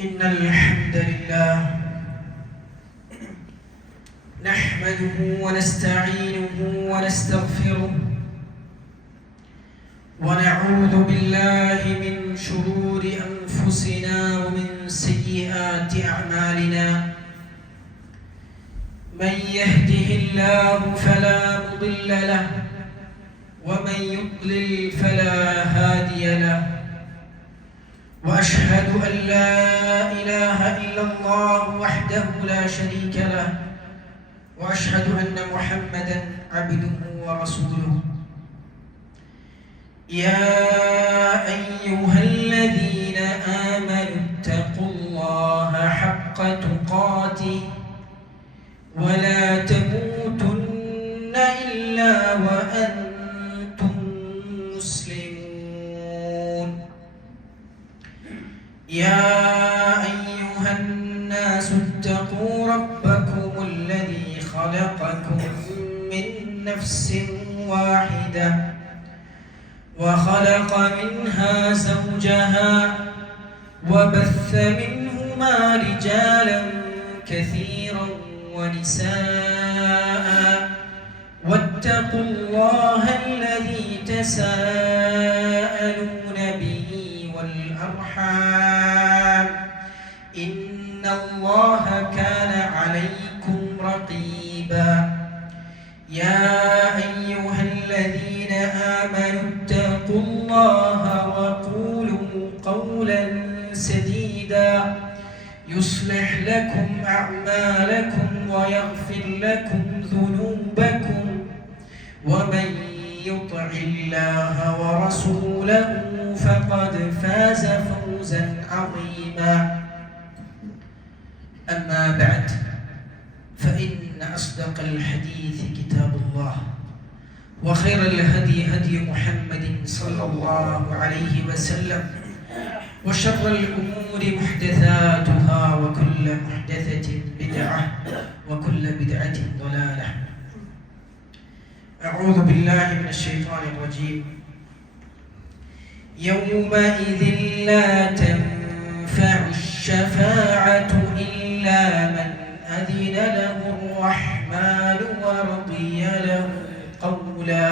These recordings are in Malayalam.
إن الحمد لله نحمده ونستعينه ونستغفره ونعوذ بالله من شرور أنفسنا ومن سيئات أعمالنا. من يهده الله فلا مضل له ومن يضلل فلا هادي له. وأشهد أن لا إله إلا الله وحده لا شريك له وأشهد أن محمدا عبده ورسوله. يا أيها الذين آمنوا اتقوا الله حق تقاته ولا تموتن إلا وأنتم مسلمون. يا أيها الناس اتقوا ربكم الذي خلقكم من نفس واحدة وخلق منها زوجها وبث منهما رجالا كثيرا ونساء. واتقوا الله الذي تساءلون به والأرحام إن الله كان عليكم رقيبا. يا أيها الذين آمنوا اتقوا الله وقولوا قولا سديدا يصلح لكم أعمالكم ويغفر لكم ذنوبكم ومن يطع الله ورسوله فقد فاز فوزا عظيما. أما بعد فإن أصدق الحديث كتاب الله وخير الهدي هدي محمد صلى الله عليه وسلم وشر الأمور محدثاتها وكل محدثة بدعة وكل بدعة ضلالة. أعوذ بالله من الشيطان الرجيم. يومئذ لا تنفع الشفاعة إلا من أذن له الرحمن ورضي له قولا.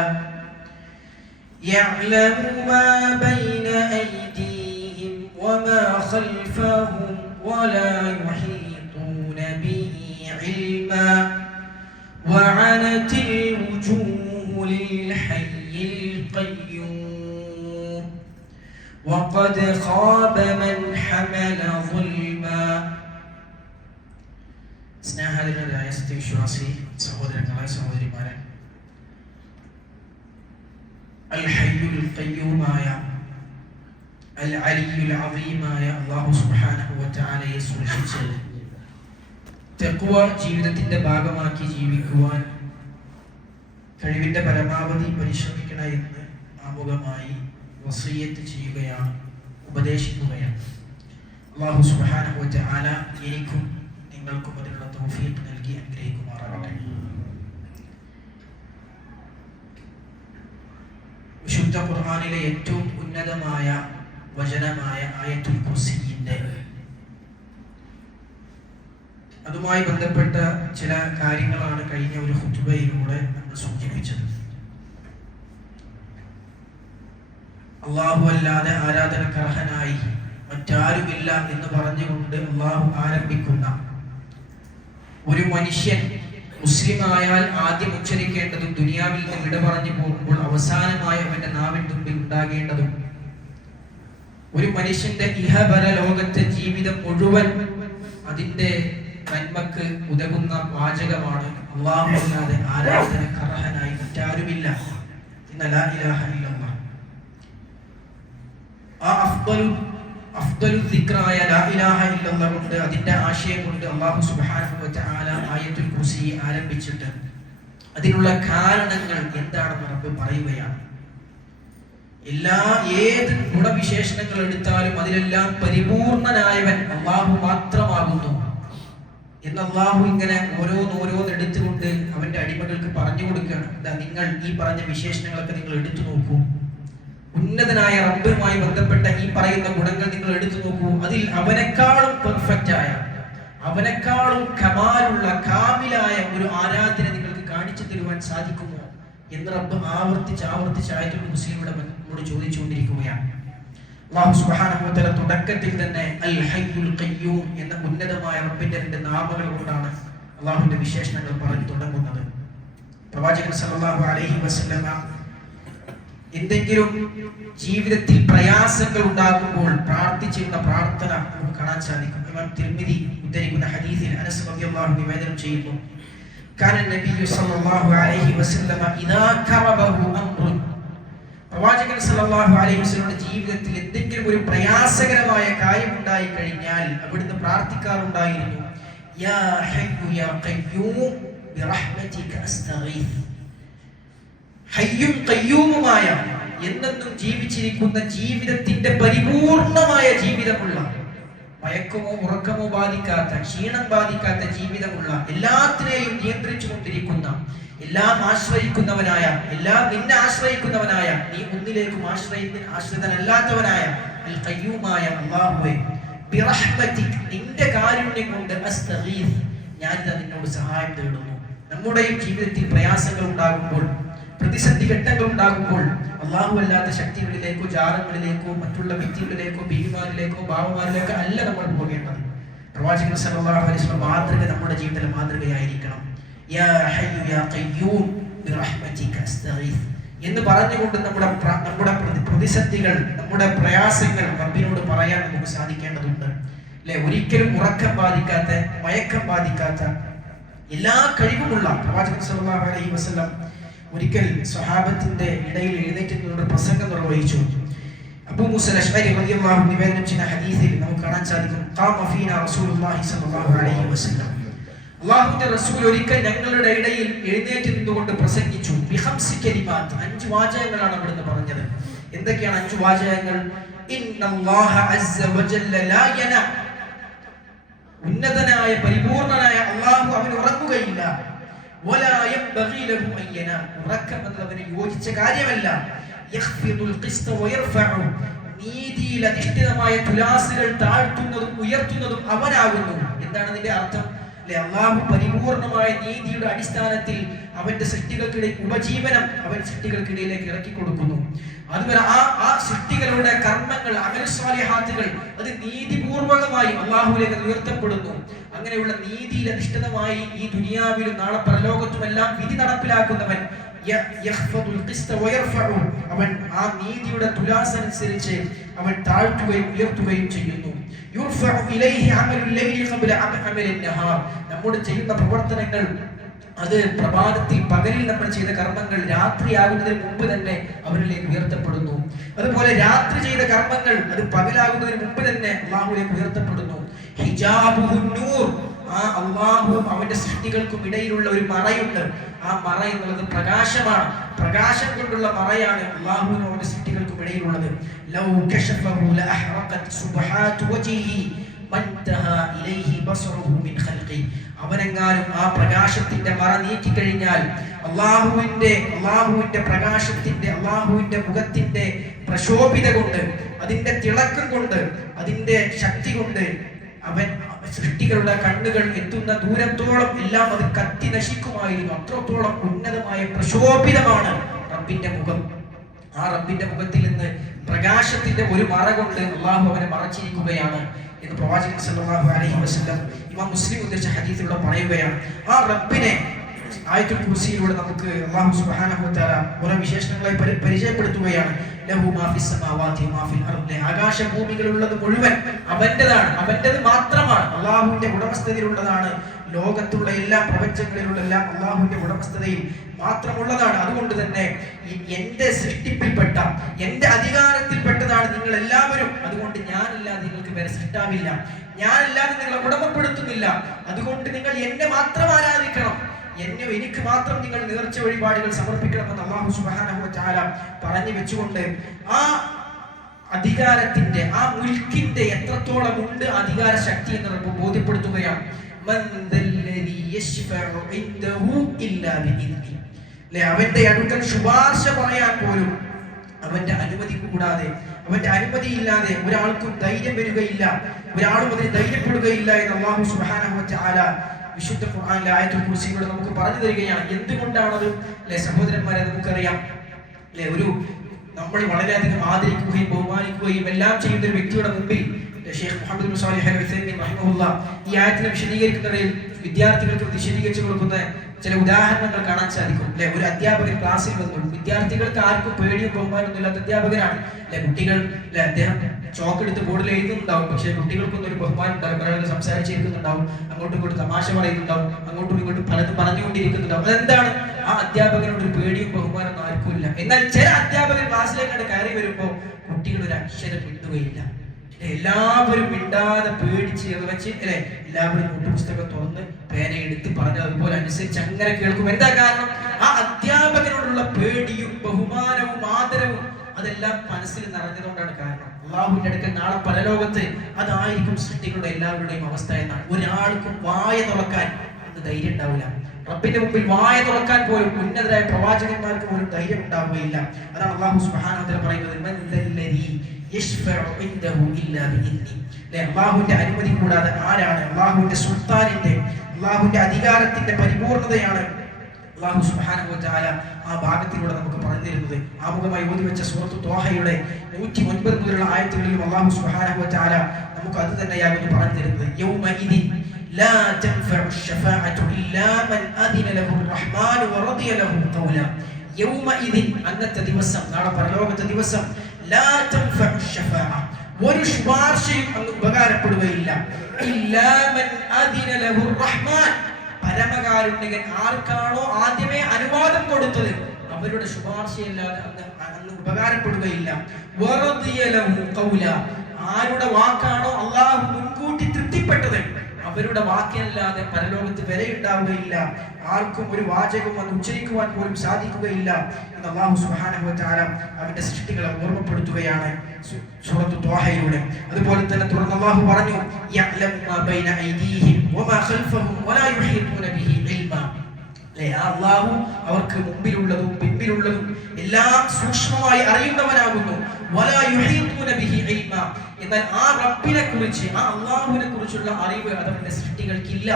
يعلم ما بين أيديهم وما خلفهم ولا يحيطون به علما. وعنت الوجوه للحي القيوم وقد خاب من حمل ظلما. സ്നേഹനിധരായ സത്യവിശ്വാസി സഹോദരങ്ങളെ സഹോദരിമാരെ, അൽ ഹയ്യുൽ ഖയ്യൂമായ അൽ അലിയുൽ അസീമായ അല്ലാഹു സുബ്ഹാനഹു വ തആലയെ സൂക്ഷിച്ച് തഖ്വ ജീവിതത്തിന്റെ ഭാഗമാക്കി ജീവിക്കുവാൻ കഴിവിന്റെ പരമാവധി പരിശ്രമിക്കണം എന്ന് ആമുഖമായി വസിയ്യത്ത് ചെയ്യുകയാണ്, ഉപദേശിക്കുകയാണ്. അല്ലാഹു സുബ്ഹാനഹു വ തആല എനിക്കും നിങ്ങൾക്കും അതിനുള്ള തൗഫീഖ് നൽകി അനുഗ്രഹിക്കുമാറാകട്ടെ. വിശുദ്ധ ഖുർആനിലെ ഏറ്റവും ഉന്നതമായ വചനമായ ആയത്തുൽ കുർസിയിന്റെ അതുമായി ബന്ധപ്പെട്ട ചില കാര്യങ്ങളാണ് കഴിഞ്ഞ ഒരു ഖുതുബയിലൂടെ നമ്മൾ സൂചിപ്പിച്ചത്. അല്ലാഹു അല്ലാതെ ആരാധനക്കർഹനായി മറ്റാരുമില്ല എന്ന് പറഞ്ഞുകൊണ്ട് അല്ലാഹു ആരംഭിക്കുന്ന ഒരു മനുഷ്യൻ മുസ്ലിമായാൽ ആദ്യം ഉച്ചരിക്കേണ്ടതും ദുനിയാവിൽ നിന്ന് വിട പറഞ്ഞു പോകുമ്പോൾ അവസാനമായി അവന്റെ നാവിൻ തുമ്പിൽ ഉണ്ടാകേണ്ടതും ഒരു മനുഷ്യന്റെ ഇഹപര ലോകത്തെ ജീവിതം മുഴുവൻ അതിന്റെ നന്മക്ക് ഉതകുന്ന വാചകമാണ് അല്ലാഹു അല്ലാതെ ആരാധനക്കർഹനായി മറ്റാരുമില്ല എന്ന ലാ ഇലാഹ ഇല്ലല്ലാഹ്. ആ അഫ്ദലു ദിക്റായ ലാ ഇലാഹ ഇല്ലല്ലാഹ് കൊണ്ട് അതിന്റെ ആശയം കൊണ്ട് അല്ലാഹു സുബ്ഹാനഹു വ തആല ആയത്തുൽ കുർസി ആരംഭിച്ചിട്ട് അതിനുള്ള കാരണങ്ങൾ എന്താണെന്ന് റബ്ബ് പറയുകയാണ്. ഏത് ഗുണവിശേഷണങ്ങൾ എടുത്താലും അതിലെല്ലാം പരിപൂർണനായവൻ അല്ലാഹു മാത്രമാകുന്നു എന്ന് അല്ലാഹു ഇങ്ങനെ ഓരോന്നോരോന്ന് എടുത്തുകൊണ്ട് അവന്റെ അടിമകൾക്ക് പറഞ്ഞു കൊടുക്കുകയാണ്. നിങ്ങൾ ഈ പറഞ്ഞ വിശേഷണങ്ങളൊക്കെ നിങ്ങൾ എടുത്തു നോക്കൂ. ഉന്നതനായ റബ്ബുമായി ബന്ധപ്പെട്ട ഈ പറയുന്ന ഗുണങ്ങൾ നിങ്ങൾ എടുത്തു നോക്കൂ. അതിൽ അവനെക്കാളും പെർഫെക്റ്റ് ആയ, അവനെക്കാളും കമാലുള്ള കാമിലായ ഒരു ആരാധന നിങ്ങൾക്ക് കാണിച്ചു തരുവാൻ സാധിക്കുമോ എന്ന് റബ്ബ് ആവർത്തിച്ച് ആയത്തുൽ കുർസിയിലൂടെ നമ്മോട് ചോദിച്ചുകൊണ്ടിരിക്കുകയാണ്. അല്ലാഹു സുബ്ഹാനഹു വ തആല തുടക്കത്തിൽ തന്നെ അൽ ഹയ്യുൽ ഖയ്യൂം എന്ന ഉന്നതമായ റബ്ബിന്റെ രണ്ട് നാമങ്ങൾ കൊണ്ടാണ് അല്ലാഹുവിന്റെ വിശേഷണങ്ങൾ പറഞ്ഞു തുടങ്ങുന്നത്. പ്രവാചകൻ സല്ലല്ലാഹു അലൈഹി വസല്ലമ എന്തെങ്കിലും ജീവിതത്തിൽ പ്രയാസങ്ങൾ ഉണ്ടാകുമ്പോൾ പ്രാർത്ഥിച്ചിരുന്ന പ്രാർത്ഥന നമുക്ക് കാണാൻ സാധിക്കും. ഇമാം തിർമിദി ഉദ്ധരിക്കുന്ന ഹദീസിൽ അനസ് റളിയല്ലാഹു അൻഹു നിവേദനം ചെയ്യുന്നു, കാന നബിയു സല്ലല്ലാഹു അലൈഹി വസല്ലമ ഇദാ കറബഹു അംറുൻ, പ്രവാചകൻ സല്ലല്ലാഹു അലൈഹി വസല്ലമയുടെ ജീവിതത്തിൽ എന്തെങ്കിലും ഒരു പ്രയാസകരമായ കാര്യം ഉണ്ടായി കഴിഞ്ഞാൽ അവിടുന്ന് പ്രാർത്ഥിക്കാറുണ്ടായിരുന്നു, യാ ഹയ്യു യാ ഖയ്യൂം ബിറഹ്മതിക അസ്തഗീസ്. ഹയ്യും ഖയ്യൂമുമായ, എന്നെന്നും ജീവിച്ചിരിക്കുന്ന, ജീവിതത്തിന്റെ പരിപൂർണമായ ജീവിതമുള്ള, മയക്കമോ ഉറക്കമോ ബാധിക്കാത്ത, ക്ഷീണം ബാധിക്കാത്ത ജീവിതമുള്ള, എല്ലാത്തിനെയും നിയന്ത്രിച്ചു കൊണ്ടിരിക്കുന്ന, എല്ലാം ആശ്രയിക്കുന്നവനായ, എല്ലാം നിന്നെ ആശ്രയിക്കുന്നവനായ, നീ ഒന്നിലേക്കും ആശ്രിതനല്ലാത്തവനായ അൽ ഖയ്യൂമായ അല്ലാഹുവേ, ബിറഹ്മതിക്, നിന്റെ കാരുണ്യം കൊണ്ട് അസ്തഗീസ്, ഞാനിതാ നിന്നോട് സഹായം തേടുന്നു. നമ്മുടെയും ജീവിതത്തിൽ പ്രയാസങ്ങൾ ഉണ്ടാകുമ്പോൾ, പ്രതിസന്ധി ഘട്ടങ്ങൾ ഉണ്ടാകുമ്പോൾ അല്ലാഹു അല്ലാത്ത ശക്തികളിലേക്കോ ജാലങ്ങളിലേക്കോ മറ്റുള്ള വ്യക്തികളിലേക്കോ ബീവിമാരിലേക്കോ ബാവമാരിലേക്കോ അല്ല നമ്മൾ പോകേണ്ടത്. പ്രവാചകൻ സല്ലല്ലാഹു അലൈഹി വസല്ലം മാതൃക നമ്മുടെ ജീവിതത്തിൽ മാതൃകയായിരിക്കണം. യാ ഹയ്യു യാ ഖയ്യൂം ബിറഹ്മതിക അസ്തഗീസ് എന്ന് പറഞ്ഞുകൊണ്ട് നമ്മുടെ പ്രതിസന്ധികൾ, നമ്മുടെ പ്രയാസങ്ങൾ റബ്ബിനോട് പറയാൻ നമുക്ക് സാധിക്കേണ്ടതുണ്ട്. അല്ലെ, ഒരിക്കലും ഉറക്കം ബാധിക്കാത്ത, മയക്കം ബാധിക്കാത്ത, എല്ലാ കഴിവുമുള്ള പ്രവാചകൻ സല്ലല്ലാഹു അലൈഹി വസല്ലം ഒരിക്കൽ സ്വഹാബത്തിന്റെ ഇടയിൽ എഴുന്നേറ്റ് നിന്നുകൊണ്ട് പ്രസംഗം നിർവഹിച്ചു. അബൂ മൂസ അശ്അരി റളിയല്ലാഹു അൻഹു നിവേദനം ചെയ്യുന്ന ഹദീസിൽ നമുക്ക് കാണാൻ സാധിക്കും, ഖാമ ഫീനാ റസൂലുള്ളാഹി സ്വല്ലല്ലാഹു അലൈഹി വസല്ലം, അല്ലാഹുവിന്റെ റസൂൽ ഒരിക്കൽ ഞങ്ങളുടെ ഇടയിൽ എഴുന്നേറ്റ് നിന്നുകൊണ്ട് പ്രസംഗിച്ചു. ബിഖംസി കലിമാത്ത്, 5 വാചകങ്ങളാണ് അവിടുന്ന് പറഞ്ഞത്. എന്തൊക്കെയാണ് 5 വാചകങ്ങൾ? ഇന്നല്ലാഹ അസ്സ വജല്ല ലാ യനാ, ഉന്നതനായ പരിപൂർണനായ അല്ലാഹു അവൻ ഉറങ്ങുകയില്ല. വലാ യംബഗി ലഹു അൻ യനാം, ഉറക്കം എന്നത് അവന് യോജിച്ച കാര്യമല്ല. യഖ്ഫിദുൽ ഖിസ്ത വയർഫഉ, നീതിയിൽ അധിഷ്ഠിതമായ തുലാസുകൾ താഴ്ത്തുന്നതും ഉയർത്തുന്നതും അവനാകുന്നു. എന്താണ് ഇതിന്റെ അർത്ഥം? അല്ലാഹു പരിപൂർണമായ നീതിയുടെ അടിസ്ഥാനത്തിൽ അവന്റെ സൃഷ്ടികൾക്കിടയിൽ ഉപജീവനം അവൻ സൃഷ്ടികൾക്കിടയിലേക്ക് ഇറക്കി കൊടുക്കുന്നു. അതുപോലെ ആ സൃഷ്ടികളുടെ കർമ്മങ്ങൾ, അമൽസ്വാലിഹാത്തുകൾ, അത് നീതിപൂർവകമായി അല്ലാഹുവിലേക്ക് ഉയർത്തപ്പെടുന്നു. അങ്ങനെയുള്ള നീതിയിൽ അധിഷ്ഠിതമായി ഈ ദുനിയാവിലും നാളെ പരലോകത്തുമെല്ലാം വിധി നടപ്പിലാക്കുന്നവൻ അവൻ ആ നീതിയുടെ തുലാസനുസരിച്ച് അവൻ താഴ്ത്തുകയും ഉയർത്തുകയും ചെയ്യുന്നു. നമ്മുടെ ചെയ്യുന്ന പ്രവർത്തനങ്ങൾ, അത് പ്രഭാതത്തിൽ പകലിൽ നമ്മൾ ചെയ്ത കർമ്മങ്ങൾ രാത്രിയാകുന്നതിന് മുമ്പ് തന്നെ അവരിലേക്ക് ഉയർത്തപ്പെടുന്നു. അതുപോലെ രാത്രി ചെയ്ത കർമ്മങ്ങൾ അത് പകലാകുന്നതിന് മുമ്പ് തന്നെ അല്ലാഹുവിലേക്ക് ഉയർത്തപ്പെടുന്നു. ഹിജാബുഹുൻ നൂർ, ആ അല്ലാഹുവും അവന്റെ സൃഷ്ടികൾക്കും ഇടയിലുള്ള ഒരു മറയുണ്ട്. ആ മറ എന്നുള്ളത് പ്രകാശമാണ്. പ്രകാശം കൊണ്ടുള്ള മറയാണ് അല്ലാഹുവിനും അവന്റെ സൃഷ്ടികൾക്കും ഇടയിലുള്ളത്. ലൗ കശഫഹു ലഅഹറഖത് സുബ്ഹാതു വജ്ഹിഹി മൻതഹാ ഇലൈഹി ബസറുഹു മിൻ ഖൽഖി, അവനെങ്ങാനും ആ പ്രകാശത്തിന്റെ മറ നീക്കി കഴിഞ്ഞാൽ, അല്ലാഹുവിന്റെ പ്രകാശത്തിന്റെ, അല്ലാഹുവിന്റെ മുഖത്തിന്റെ പ്രശോഭിത കൊണ്ട്, അതിന്റെ തിളക്കം കൊണ്ട്, അതിന്റെ ശക്തി കൊണ്ട് അവൻ സൃഷ്ടികളുടെ കണ്ണുകൾ എത്തുന്ന ദൂരത്തോളം എല്ലാം അത് കത്തി നശിക്കുമായിരുന്നു. അത്രത്തോളം ഉന്നതമായ പ്രശോഭിതമാണ് റബ്ബിന്റെ മുഖം. ആ റബ്ബിന്റെ മുഖത്തിൽ നിന്ന് പ്രകാശത്തിന്റെ ഒരു മറ കൊണ്ട് അല്ലാഹു അവനെ മറച്ചിരിക്കുകയാണ് എന്ന് പ്രവാചകൻ സല്ലല്ലാഹു അലൈഹി വസല്ലം ഇമാം മുസ്ലിം ഉദ്ധരിച്ച ഹദീസിലൂടെ പറയുകയാണ്. ആ റബ്ബിനെ ആയത്തുൽ കുർസിയിലൂടെ നമുക്ക് അല്ലാഹു സുബ്ഹാനഹു വ തആല ഓരോ വിശേഷണങ്ങളെ പരിചയപ്പെടുത്തുകയാണ്. ലഹു മാ ഫിസ് സമാവാതി വമാ ഫിൽ അർദി, ആകാശഭൂമികളുള്ളത് മുഴുവൻ അവന്റേതാണ്, അവന്റേത് മാത്രമാണ്, അല്ലാഹുവിന്റെ ഉടമസ്ഥതയിലുള്ളതാണ്. ലോകത്തുള്ള എല്ലാ പ്രപഞ്ചങ്ങളിലുള്ള എല്ലാം അല്ലാഹുവിന്റെ ഉടമസ്ഥതയിൽ മാത്രമുള്ളതാണ്. അതുകൊണ്ട് തന്നെ എന്റെ സൃഷ്ടിപ്പിൽപ്പെട്ട, എന്റെ അധികാരത്തിൽപ്പെട്ടതാണ് നിങ്ങൾ എല്ലാവരും. അതുകൊണ്ട് ഞാനല്ലാതെ നിങ്ങൾക്ക് വേറെ സൃഷ്ടാവില്ല, ഞാനല്ലാതെ നിങ്ങളെ ഉടമപ്പെടുത്തുന്നില്ല. അതുകൊണ്ട് നിങ്ങൾ എന്നെ മാത്രം ആരാധിക്കണം, എനിക്ക് മാത്രം നിങ്ങൾ നേർച്ച വഴിപാടുകൾ സമർപ്പിക്കണമെന്ന് അല്ലാഹു സുബ്ഹാനഹു വ തആല പറഞ്ഞു വെച്ചുകൊണ്ട് ആ അധികാരത്തിന്റെ, ആ മുൽക്കിന്റെ എത്രത്തോളം ഉണ്ട് അധികാര ശക്തി എന്ന് റബ്ബ് ബോധ്യപ്പെടുത്തുകയാണ്. അവന്റെ അടുക്കൽ ശുപാർശ പറയാൻ പോലും അവന്റെ അനുമതി കൂടാതെ, അവന്റെ അനുമതിയില്ലാതെ ഒരാൾക്കും ധൈര്യം വരികയില്ല, ഒരാളും അതിന് ധൈര്യപ്പെടുകയില്ല എന്ന് അല്ലാഹു സുബ്ഹാനഹു വ തആല വിശുദ്ധ ഖുർആനിലെ ആയത്തുൽ കുർസിയിലൂടെ നമുക്ക് പറഞ്ഞു തരികയാണ്. എന്തുകൊണ്ടാണത്? അല്ലെ സഹോദരന്മാരെ, നമുക്കറിയാം അല്ലെ, നമ്മൾ വളരെയധികം ആദരിക്കുകയും ബഹുമാനിക്കുകയും എല്ലാം ചെയ്യുന്ന ഒരു വ്യക്തിയുടെ മുമ്പിൽ ഷെയ്ഖ് മുഹമ്മദ് ബിൻ സാലിഹ് അൽ ഉസൈമീൻ റഹിമഹുല്ലാഹ് ഈ ആയത്തിനെ വിശദീകരിക്കുന്നതിൽ വിദ്യാർത്ഥികൾക്ക് വിശദീകരിച്ചു കൊടുക്കുന്ന ചില ഉദാഹരണങ്ങൾ കാണാൻ സാധിക്കും. അല്ലെ, ഒരു അധ്യാപകൻ ക്ലാസ്സിൽ വന്നു, വിദ്യാർത്ഥികൾക്ക് ആർക്കും പേടിയും ബഹുമാനമൊന്നും ഇല്ലാത്ത അധ്യാപകനാണ്. അല്ലെ, കുട്ടികൾ അദ്ദേഹം ചോക്ക് എടുത്ത് ബോർഡിൽ എഴുതുന്നുണ്ടാവും, പക്ഷേ കുട്ടികൾക്കൊന്നും ഒരു ബഹുമാനം ഉണ്ടാവും. പലരും സംസാരിച്ചിരിക്കുന്നുണ്ടാവും, അങ്ങോട്ടും ഇങ്ങോട്ടും തമാശ പറയുന്നുണ്ടാവും, അങ്ങോട്ടും ഇങ്ങോട്ടും പലതും പറഞ്ഞുകൊണ്ടിരിക്കുന്നുണ്ടാവും. അതെന്താണ്? ആ അധ്യാപകനോട് ഒരു പേടിയും ബഹുമാനമൊന്നും ആർക്കും ഇല്ല. എന്നാൽ ചില അധ്യാപകർ ക്ലാസ്സിലേക്കാണ് കയറി വരുമ്പോൾ കുട്ടികൾ ഒരു അക്ഷരം മിണ്ടുകയില്ല. എല്ലാവരും മിണ്ടാതെ പേടിച്ച് വെച്ച് അല്ലെ, എല്ലാവരും നോട്ടുപുസ്തകം തുറന്ന് പേന എടുത്ത് പറഞ്ഞ് അതുപോലെ അനുസരിച്ച് അങ്ങനെ കേൾക്കും. എന്താ കാരണം? ആ അധ്യാപകനോടുള്ള പേടിയും ബഹുമാനവും ആദരവും അതെല്ലാം മനസ്സിൽ നിറഞ്ഞതുകൊണ്ടാണ്. കാരണം അല്ലാഹുവിന്റെ അടുക്കൽ നാളെ പരലോകത്ത് അതായിരിക്കും സൃഷ്ടികളുടെ എല്ലാവരുടെയും അവസ്ഥ എന്നാണ്. ഒരാൾക്കും വായ തുറക്കാൻ അന്ന് ധൈര്യം ഉണ്ടാവില്ല. റബ്ബിന്റെ മുമ്പിൽ വായ തുറക്കാൻ പോലും ഉന്നതരായ പ്രവാചകന്മാർക്ക് പോലും ധൈര്യം ഉണ്ടാവുകയില്ല. അതാണ് അല്ലാഹു സുബ്ഹാനഹു വ തആല പറയുന്നത്, അല്ലാഹുവിന്റെ അനുമതി കൂടാതെ ആരാണ്? അല്ലാഹുവിന്റെ സുൽത്താനിന്റെ, അല്ലാഹുവിന്റെ അധികാരത്തിന്റെ പരിപൂർണതയാണ് അല്ലാഹു സുബ്ഹാനഹു വ തആല ആ ഭാഗത്തിലൂടെ നമുക്ക് പറഞ്ഞു തരുന്നത്. ആമുഖമായി ഓതി വെച്ച സൂറത്തു ത്വാഹയുടെ 109 മുതലുള്ള ആയത്തുകളിലും അല്ലാഹു സുബ്ഹാനഹു വ തആല നമുക്ക് അത് തന്നെയാകുന്നു പറഞ്ഞു തരുന്നത്. യൗമഇദിൻ ലാ തൻഫഉ ശഫാഅതു ഇല്ലാ മൻ അദിന ലഹു റഹ്മാനു വറദിയ ലഹു ഖൗല. യൗമഇദിൻ, അന്നത്തെ ദിവസം, നാളെ പരലോകത്തെ ദിവസം, ലാ തൻഫഉ ശഫാഅ, ഒരു ശുപാർശയും അന്ന് ഉപകാരപ്പെടുകയില്ല. ഇല്ലാ മൻ അദിന ലഹു റഹ്മാൻ, പരമകാരുണ്യകൻ ആർക്കാണോ ആദ്യമേ അനുവാദം കൊടുത്തത് അവരുടെ ശുപാർശയല്ലാതെ അന്ന് ഉപകാരപ്പെടുകയില്ല. വറദിയ ലഹു ഖൗല, ആരുടെ വാക്കാണോ അല്ലാഹു മുൻകൂട്ടി തൃപ്തിപ്പെട്ടത് അവരുടെ വാക്കല്ലാതെ പരലോകത്ത് വിലയുണ്ടാവുകയില്ല. ആർക്കും ഒരു വാചകം അന്ന് ഉച്ചരിക്കുവാൻ പോലും സാധിക്കുകയില്ല എന്ന് അല്ലാഹു സുബ്ഹാനഹു വ തആല അവന്റെ സൃഷ്ടികളെ ഓർമ്മപ്പെടുത്തുകയാണ് സൂറത്തു ത്വാഹയിലൂടെ. അതുപോലെ തന്നെ തുടർന്ന് അല്ലാഹു പറഞ്ഞു, യഅലമു മാ ബൈന ഐദീഹിം വമാ ഖൽഫഹും വലാ യുഹീതൂന ബിഹി ഇൽമാ. അല്ലാഹു അവർക്ക് മുമ്പിലുള്ളതും പിമ്പിലുള്ളതും എല്ലാം സൂക്ഷ്മമായി അറിയുന്നവനാകുന്നു. വലാ യുഹീതൂന ബിഹി ഇൽമാ, എന്നാൽ ആ റബ്ബിനെ കുറിച്ച്, ആ അല്ലാഹുവിനെ കുറിച്ചുള്ള അറിവ് അവരുടെ സൃഷ്ടികൾക്കില്ല.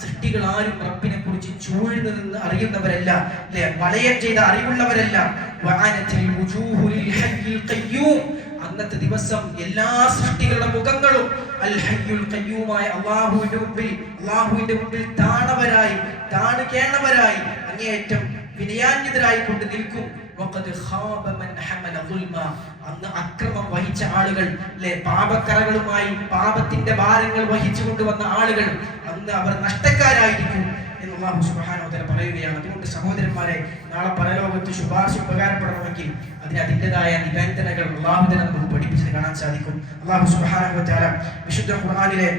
സൃഷ്ടികൾ ആരും റബ്ബിനെ കുറിച്ച് ചൂഴ്ന്നു നിന്ന് അറിയുന്നവരല്ല, വലയം ചെയ്ത അറിവുള്ളവരല്ല. വഅനത്തിൽ വുജൂഹു ലിൽ ഹയ്യിൽ ഖയ്യൂം, അന്നത്തെ ദിവസം എല്ലാ സൃഷ്ടികളുടെ മുഖങ്ങളും അൽ ഹയ്യുൽ ഖയ്യൂമായ അല്ലാഹുവിന്റെ മുമ്പിൽ താണവരായി, താണുകേണവരായി, അങ്ങേയറ്റം വിനയാന്വിതരായി കൊണ്ട് നിൽക്കും. വഖദ് ഖാബ മൻ ഹമല ദുൽമ, അന്ന് അക്രമം വഹിച്ച ആളുകൾ, പാപക്കറകളുമായി പാപത്തിന്റെ ഭാരങ്ങൾ വഹിച്ചു കൊണ്ടുവന്ന ആളുകൾ, അന്ന് അവർ നഷ്ടക്കാരായിരിക്കും എന്ന് അല്ലാഹു സുബ്ഹാനഹു വ തആല പറയുകയാണ്. അതുകൊണ്ട് സഹോദരന്മാരെ, നാളെ പരലോകത്ത് ശുപാർശ ഉപകാരപ്പെടണമെങ്കിൽ അതിന് അതിൻ്റെതായ നിബന്ധനകൾ അല്ലാഹു തന്നെ നമുക്ക് പഠിപ്പിച്ചത് കാണാൻ സാധിക്കും. അല്ലാഹു സുബ്ഹാനഹു വ തആല വിശുദ്ധ ഖുർആനിലെ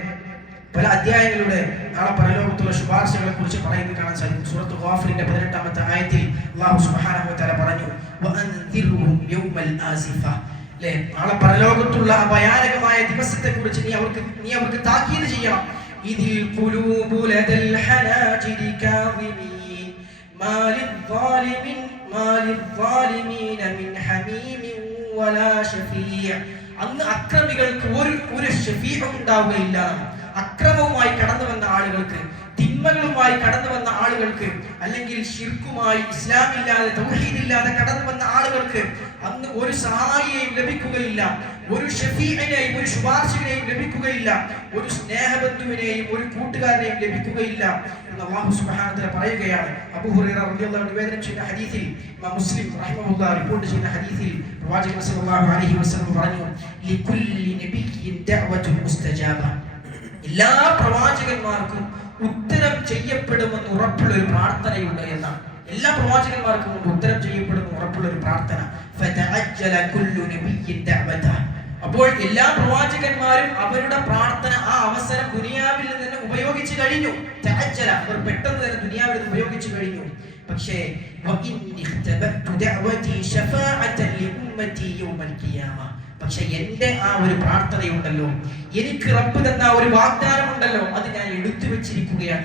പല അധ്യായങ്ങളുടെ നാളെ പരലോകത്തുള്ള ശുപാർശകളെ കുറിച്ച് പറയുന്നത് കാണാൻ സാധിക്കും. സൂറത്തു ഗാഫിറിന്റെ 18-ാമത്തെ ആയത്തിൽ അല്ലാഹു സുബ്ഹാനഹു വ തആല പറഞ്ഞു, വഅൻദിർഹും യൗമൽ ആസിഫ, നാളെ പരലോകത്തുള്ള ആ ഭയാനകമായ ദിവസത്തെ കുറിച്ച് നീ അവർക്ക് താക്കീത് ചെയ്യണം. ഇതിൽ ഖുലൂബു ലദൽ ഹനാജിരി കാദിമീൻ മാലിദ്ദാലിമീന മിൻ ഹമീമിൻ വലാ ശഫീഅ, അന്ന് അക്രമികൾക്ക് ഒരു ഷഫീഉം ഉണ്ടാവുകയില്ല. അക്രമവുമായി കടന്നു വന്ന ആളുകൾക്ക്, തിന്മകളുമായി കടന്നു വന്ന ആളുകൾക്ക്, അല്ലെങ്കിൽ ശിർക്കുമായി, ഇസ്ലാമില്ലാതെ തൗഹീദില്ലാതെ കടന്നു വന്ന ആളുകൾക്ക് അന്ന് ഒരു സഹായിയെയും ലഭിക്കുകയില്ല, ഒരു ഷഫീഇനെയും ഒരു ശുപാർശകനെയും ലഭിക്കുകയില്ല, ഒരു സ്നേഹബന്ധുവിനെയും ഒരു കൂട്ടുകാരനെയും ലഭിക്കുകയില്ല എന്ന് അല്ലാഹു സുബ്ഹാനഹു വ തആല പറയുകയാണ്. അബൂ ഹുറൈറ റളിയല്ലാഹു അൻഹു നിവേദനം ചെയ്ത ഹദീസിൽ, മുസ്ലിം റഹിമഹുല്ലാഹ് റിപ്പോർട്ട് ചെയ്ത ഹദീസിൽ പ്രവാചകൻ സല്ലല്ലാഹു അലൈഹി വസല്ലം പറഞ്ഞു, ലികുല്ലി നബിയ്യിൻ ദഅവത്തുൻ മുസ്തജാബ, എല്ലാ പ്രവാചകന്മാർക്കും ഉത്തരം ചെയ്യപ്പെടുമെന്ന് ഉറപ്പുള്ള ഒരു പ്രാർത്ഥനയുണ്ട് എന്നാണ്. എല്ലാ പ്രവാചകന്മാർക്കും ഉത്തരം ചെയ്യപ്പെടുമെന്ന് ഉറപ്പുള്ള ഒരു പ്രാർത്ഥന. ഫതഅജ്ജല കുല്ലു നബിയ്യിൻ ദഅവതഹു, അപ്പോൾ എല്ലാ പ്രവാചകന്മാരും അവരുടെ പ്രാർത്ഥന, ആ അവസരം ദുനിയാവിൽ നിന്ന് ഉപയോഗിച്ചു കഴിഞ്ഞു. തഅജ്ജല, അവർ പെട്ടെന്ന് തന്നെ ദുനിയാവിൽ നിന്ന് ഉപയോഗിച്ചു കഴിഞ്ഞു. പക്ഷേ പക്ഷെ എന്റെ ആ ഒരു പ്രാർത്ഥനയുണ്ടല്ലോ, എനിക്ക് റബ്ബ് തന്ന ഒരു വാഗ്ദാനമുണ്ടല്ലോ, അത് ഞാൻ എടുത്തു വെച്ചിരിക്കുകയാണ്.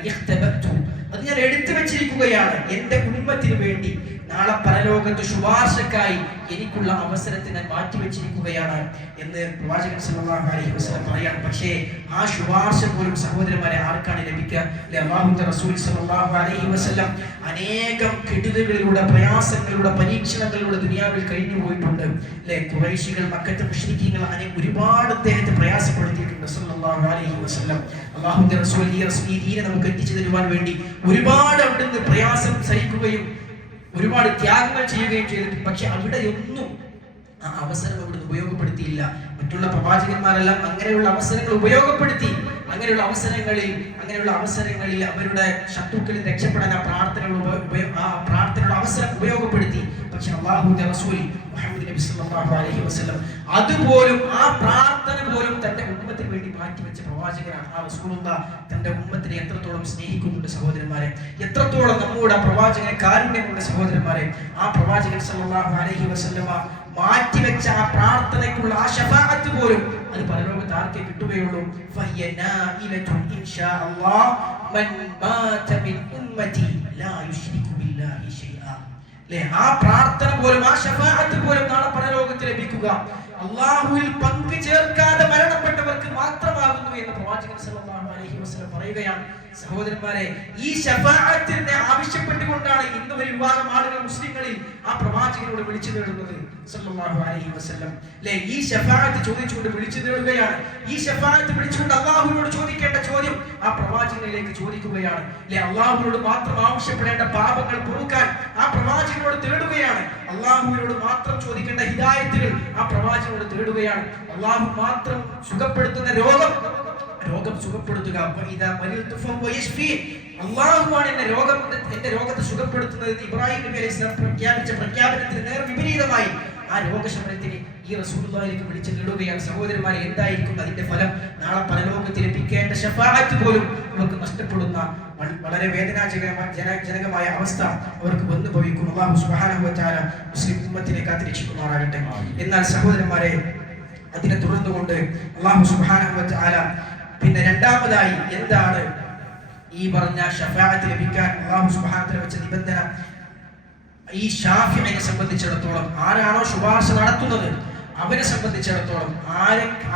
അത് ഞാൻ എടുത്തു വെച്ചിരിക്കുകയാണ് എന്റെ ഉമ്മത്തിന് വേണ്ടി. നാളെ പരലോകത്ത് ശുപാർശക്കായി എനിക്കുള്ള അവസരത്തെ ഞാൻ മാറ്റിവെച്ചിരിക്കുകയാണ് എന്ന് പ്രവാചകൻ സല്ലല്ലാഹു അലൈഹി വസല്ലം പറയാണ്. പക്ഷേ ആ ശുപാർശ പോലും സഹോദരന്മാരെ ആർക്കാണ് ലഭിക്കുക? അല്ലാഹുവിന്റെ റസൂൽ സല്ലല്ലാഹു അലൈഹി വസല്ലം അനേകം കെടുതികളിലൂടെ, പ്രയാസങ്ങളിലൂടെ, പരീക്ഷണങ്ങളിലൂടെ ദുനിയാവിൽ കഴിഞ്ഞു പോയിട്ടുണ്ട്. അല്ലെ, ഖുറൈശികൾ, മക്കത്തെ മുശ്രിക്കീങ്ങൾ ഒരുപാട് അദ്ദേഹത്തെ പ്രയാസപ്പെടുത്തിയിട്ടുണ്ട് സല്ലല്ലാഹു അലൈഹി വസല്ലം. അല്ലാഹുവിന്റെ റസൂൽ ഈ ദീനെ നമുക്ക് എത്തിച്ചു തരുവാൻ വേണ്ടി ഒരുപാട് അവിടുന്ന് പ്രയാസം സഹിക്കുകയും ഒരുപാട് ത്യാഗങ്ങൾ ചെയ്യുകയും ചെയ്തിട്ടുണ്ട്. പക്ഷെ അവിടെയൊന്നും ആ അവസരം അവിടുന്ന് ഉപയോഗപ്പെടുത്തിയില്ല. മറ്റുള്ള പ്രവാചകന്മാരെല്ലാം അങ്ങനെയുള്ള അവസരങ്ങൾ ഉപയോഗപ്പെടുത്തി. അങ്ങനെയുള്ള അവസരങ്ങളിൽ അവരുടെ ശത്രുക്കളിൽ രക്ഷപ്പെടാൻ ആ പ്രാർത്ഥനയുടെ അവസരം ഉപയോഗപ്പെടുത്തി. പക്ഷെ അല്ലാഹുവിന്റെ റസൂൽ മുഹമ്മദ് നബി സല്ലല്ലാഹു അലൈഹി വസല്ലം അതുപോലും, ആ പ്രാർത്ഥന പോലും തന്റെ ഉമ്മത്തിന് വേണ്ടി മാറ്റിവെച്ച പ്രവാചകനാണ്. ആ റസൂലുള്ളാഹ് തന്റെ ഉമ്മത്തിനെ എത്രത്തോളം സ്നേഹിക്കുന്നുണ്ട് സഹോദരന്മാരെ, എത്രത്തോളം നമ്മോട് ആ പ്രവാചകനെ കാരുണ്യമുണ്ട് സഹോദരന്മാരെ. ആ പ്രവാചകൻ സല്ലല്ലാഹു അലൈഹി വസല്ലമ മാറ്റിവെച്ച ആ പ്രാർത്ഥനയ്ക്കുള്ള ആ ശഫാഅത്ത് പോലും അത് പരലോകത്ത് ആർക്കേ കിട്ടുകയുള്ളൂ. ഇൻഷാ അല്ലാഹ് മൻ മാത മിൻ ഉമ്മതി ലാ യുശ്രികു ബില്ലാഹി ശൈഅ. ആ പ്രാർത്ഥന പോലും, ആ ശഫാഅത്ത് പോലും നാളെ പരലോകത്ത് ലഭിക്കുക അല്ലാഹുവിൽ പങ്കു ചേർക്കാതെ മരണപ്പെട്ടവർക്ക് മാത്രമാകുന്നു എന്ന് പ്രവാചകൻ സല്ലല്ലാഹു അലൈഹി വസല്ലം പറയുകയാണ്. സഹോദരന്മാരെ, ഈ ശഫാഅത്തിനെ ആവശ്യപ്പെട്ടുകൊണ്ടാണ് ഇന്ന് ഒരു വിഭാഗം ആളുകൾ മുസ്ലിങ്ങളിൽ ആ പ്രവാചകനോട് വിളിച്ചു തേടുന്നത് സല്ലല്ലാഹു അലൈഹി വസല്ലം. ഈ ശഫാഅത്ത് ചോദിച്ചുകൊണ്ട് വിളിച്ചു തേടുകയാണ്. ഈ ശഫാഅത്ത് വിളിച്ചുകൊണ്ട് അല്ലാഹുവിനോട് ചോദിക്കേണ്ട ചോദ്യം ആ പ്രവാചകനിലേക്ക് ചോദിക്കുകയാണ്. അല്ലാഹുവിനോട് മാത്രം ആവശ്യപ്പെടേണ്ട പാപങ്ങൾ പൊറുക്കാൻ ആ പ്രവാചകനോട് തേടുകയാണ്. അല്ലാഹുവിനോട് മാത്രം ചോദിക്കേണ്ട ഹിദായത്തുകൾ ആ പ്രവാചകനോട് തേടുകയാണ്. അല്ലാഹു മാത്രം സുഖപ്പെടുത്തുന്ന രോഗം സുഖപ്പെടുത്തുക. അല്ലാഹുവാണ് എന്റെ രോഗത്തെ സുഖപ്പെടുത്തുന്നത്. ഇബ്രാഹിം നബി അലൈഹി സ്വലാം പ്രഖ്യാപിച്ച പ്രഖ്യാപനത്തിന് നേർ വിപരീതമായി ആ രോഗശമനത്തിന് ഈ റസൂലുള്ളാഹിലേക്ക് വിളിച്ചു തേടുകയാണ്. സഹോദരന്മാരെ, എന്തായിരിക്കും അതിന്റെ ഫലം? നാളെ പരലോകത്ത് ലഭിക്കേണ്ട ശഫാഅത്ത് പോലും അവർക്ക് നഷ്ടപ്പെടുന്ന വളരെ വേദനാജനകമായ അവസ്ഥ അവർക്ക് വന്നു ഭവിക്കും. അല്ലാഹു സുബ്ഹാനഹു വ തആല മുസ്ലിം ഉമ്മത്തിനെ കാത്തിരക്ഷിക്കുമാറാകട്ടെ. എന്നാൽ സഹോദരന്മാരെ, അതിനെ തുടർന്നുകൊണ്ട് അല്ലാഹു സുബ്ഹാനഹു വ തആല പിന്നെ രണ്ടാമതായി എന്താണ് ഈ പറഞ്ഞ ശഫാഅത്ത് ലഭിക്കാൻ അല്ലാഹു സുബ്ഹാനഹു വ തആല വെച്ച നിബന്ധന? ഈ ഷാഫിഈനെ സംബന്ധിച്ചിടത്തോളം, ആരാണോ ശുപാർശ നടത്തുന്നത് അവനെ സംബന്ധിച്ചിടത്തോളം,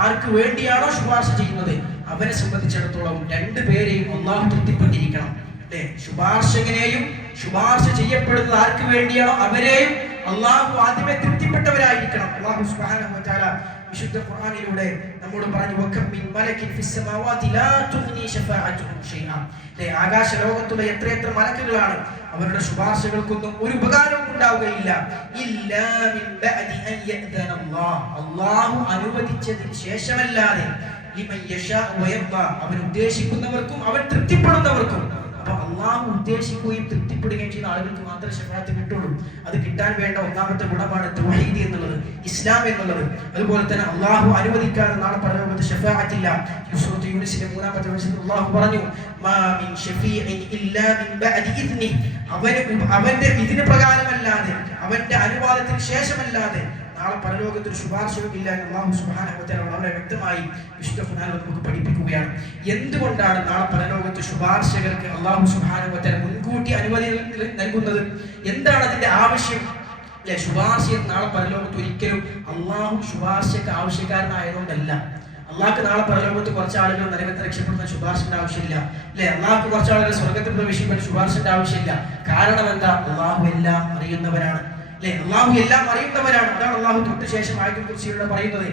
ആർക്ക് വേണ്ടിയാണോ ശുപാർശ ചെയ്യുന്നത് അവനെ സംബന്ധിച്ചിടത്തോളം രണ്ടുപേരെയും അല്ലാഹു തൃപ്തിപ്പെട്ടിരിക്കണം. അല്ലെ, ശുപാർശകനെയും ശുപാർശ ചെയ്യപ്പെടുന്നത് ആർക്ക് വേണ്ടിയാണോ അവരെയും അല്ലാഹു ആദ്യമേ തൃപ്തിപ്പെട്ടവരായിരിക്കണം. അല്ലാഹു സുബ്ഹാനഹു വ തആല വിശുദ്ധ ഖുർആനിലൂടെ നമ്മോട് പറഞ്ഞു, വകം മിൻ മലകിൻ ഫിസ് സമാവാതി ലാ തുഗ്നി ശഫാഅത്തുഹും ശൈഅ. ആകാശ ലോകത്തുള്ള എത്രയെത്ര മലക്കുകളാണ്, അവരുടെ ശുപാർശകൾക്കൊന്നും ഒരു ഉപകാരവും ഉണ്ടാവുകയില്ല. ഇല്ലാ മിൻ ബഅദി അൻ യഅ്ദന അല്ലാഹ്, അല്ലാഹു അനുവദിച്ചതിന് ശേഷമല്ലാതെ, ലിമൻ യശാ വയർദ, അവൻ ഉദ്ദേശിക്കുന്നവർക്കും അവൻ തൃപ്തിപ്പെടുന്നവർക്കും. അപ്പൊ അല്ലാഹു ഉദ്ദേശിക്കുകയും തൃപ്തിപ്പെടുകയും ചെയ്യുന്ന ആളുകൾക്ക് മാത്രമേ ശഫാഅത്ത് കിട്ടുള്ളൂ. അത് കിട്ടാൻ വേണ്ട ഒന്നാമത്തെ ഗുണമാണ് തൗഹീദ് എന്നുള്ളത്, ഇസ്ലാം എന്നുള്ളത്. അതുപോലെ തന്നെ അല്ലാഹു അനുവദിക്കാതെ നാളെ പരലോകത്ത് ശഫാഅത്തില്ല. സൂറത്ത് യൂനിസിലെ 3-ാമത്തെ വചനത്തിൽ അല്ലാഹു പറഞ്ഞു, മാ മിൻ ശഫീഇൻ ഇല്ലാ മിൻ ബഅദി ഇദ്നി, അവന്റെ ഇതിന് പ്രകാരമല്ലാതെ, അവന്റെ അനുവാദത്തിന് ശേഷമല്ലാതെ നാളെ പരലോകത്ത് ഒരു ശുപാർശയും ഇല്ല എന്ന് അല്ലാഹു സുബ്ഹാനഹു വ തആല വളരെ വ്യക്തമായി വിശുദ്ധ ഖുർആനിൽ നമുക്ക് പഠിപ്പിക്കുകയാണ്. എന്തുകൊണ്ടാണ് നാളെ പരലോകത്ത് ശുപാർശകർക്ക് അല്ലാഹു സുബ്ഹാനഹു വ തആല മുൻകൂട്ടി അനുമതി നൽകുന്നത്? എന്താണ് അതിന്റെ ആവശ്യം? ശുപാർശ നാളെ പരലോകത്ത് ഒരിക്കലും അല്ലാഹു ശുപാർശക്ക് ആവശ്യക്കാരനായതുകൊണ്ടല്ല. അള്ളാഹ്ക്ക് നാളെ പരലോകത്ത് കുറച്ച് ആളുകൾ നരകത്തെ രക്ഷപ്പെടുന്ന ശുപാർശന്റെ ആവശ്യമില്ല. അള്ളാഹ്ക്ക് കുറച്ച് ആളുകൾ സ്വർഗത്തിൽ പ്രവേശിക്കുന്ന ശുപാർശന്റെ ആവശ്യമില്ല. കാരണം എന്താ? അള്ളാഹു എല്ലാം അറിയുന്നവരാണ്. അള്ളാഹു എല്ലാം അറിയുന്നവരാണ്. അതാണ് അള്ളാഹു തൊട്ട് ശേഷം ആയത്തുൽ കുർസിയിലൂടെ പറയുന്നത്,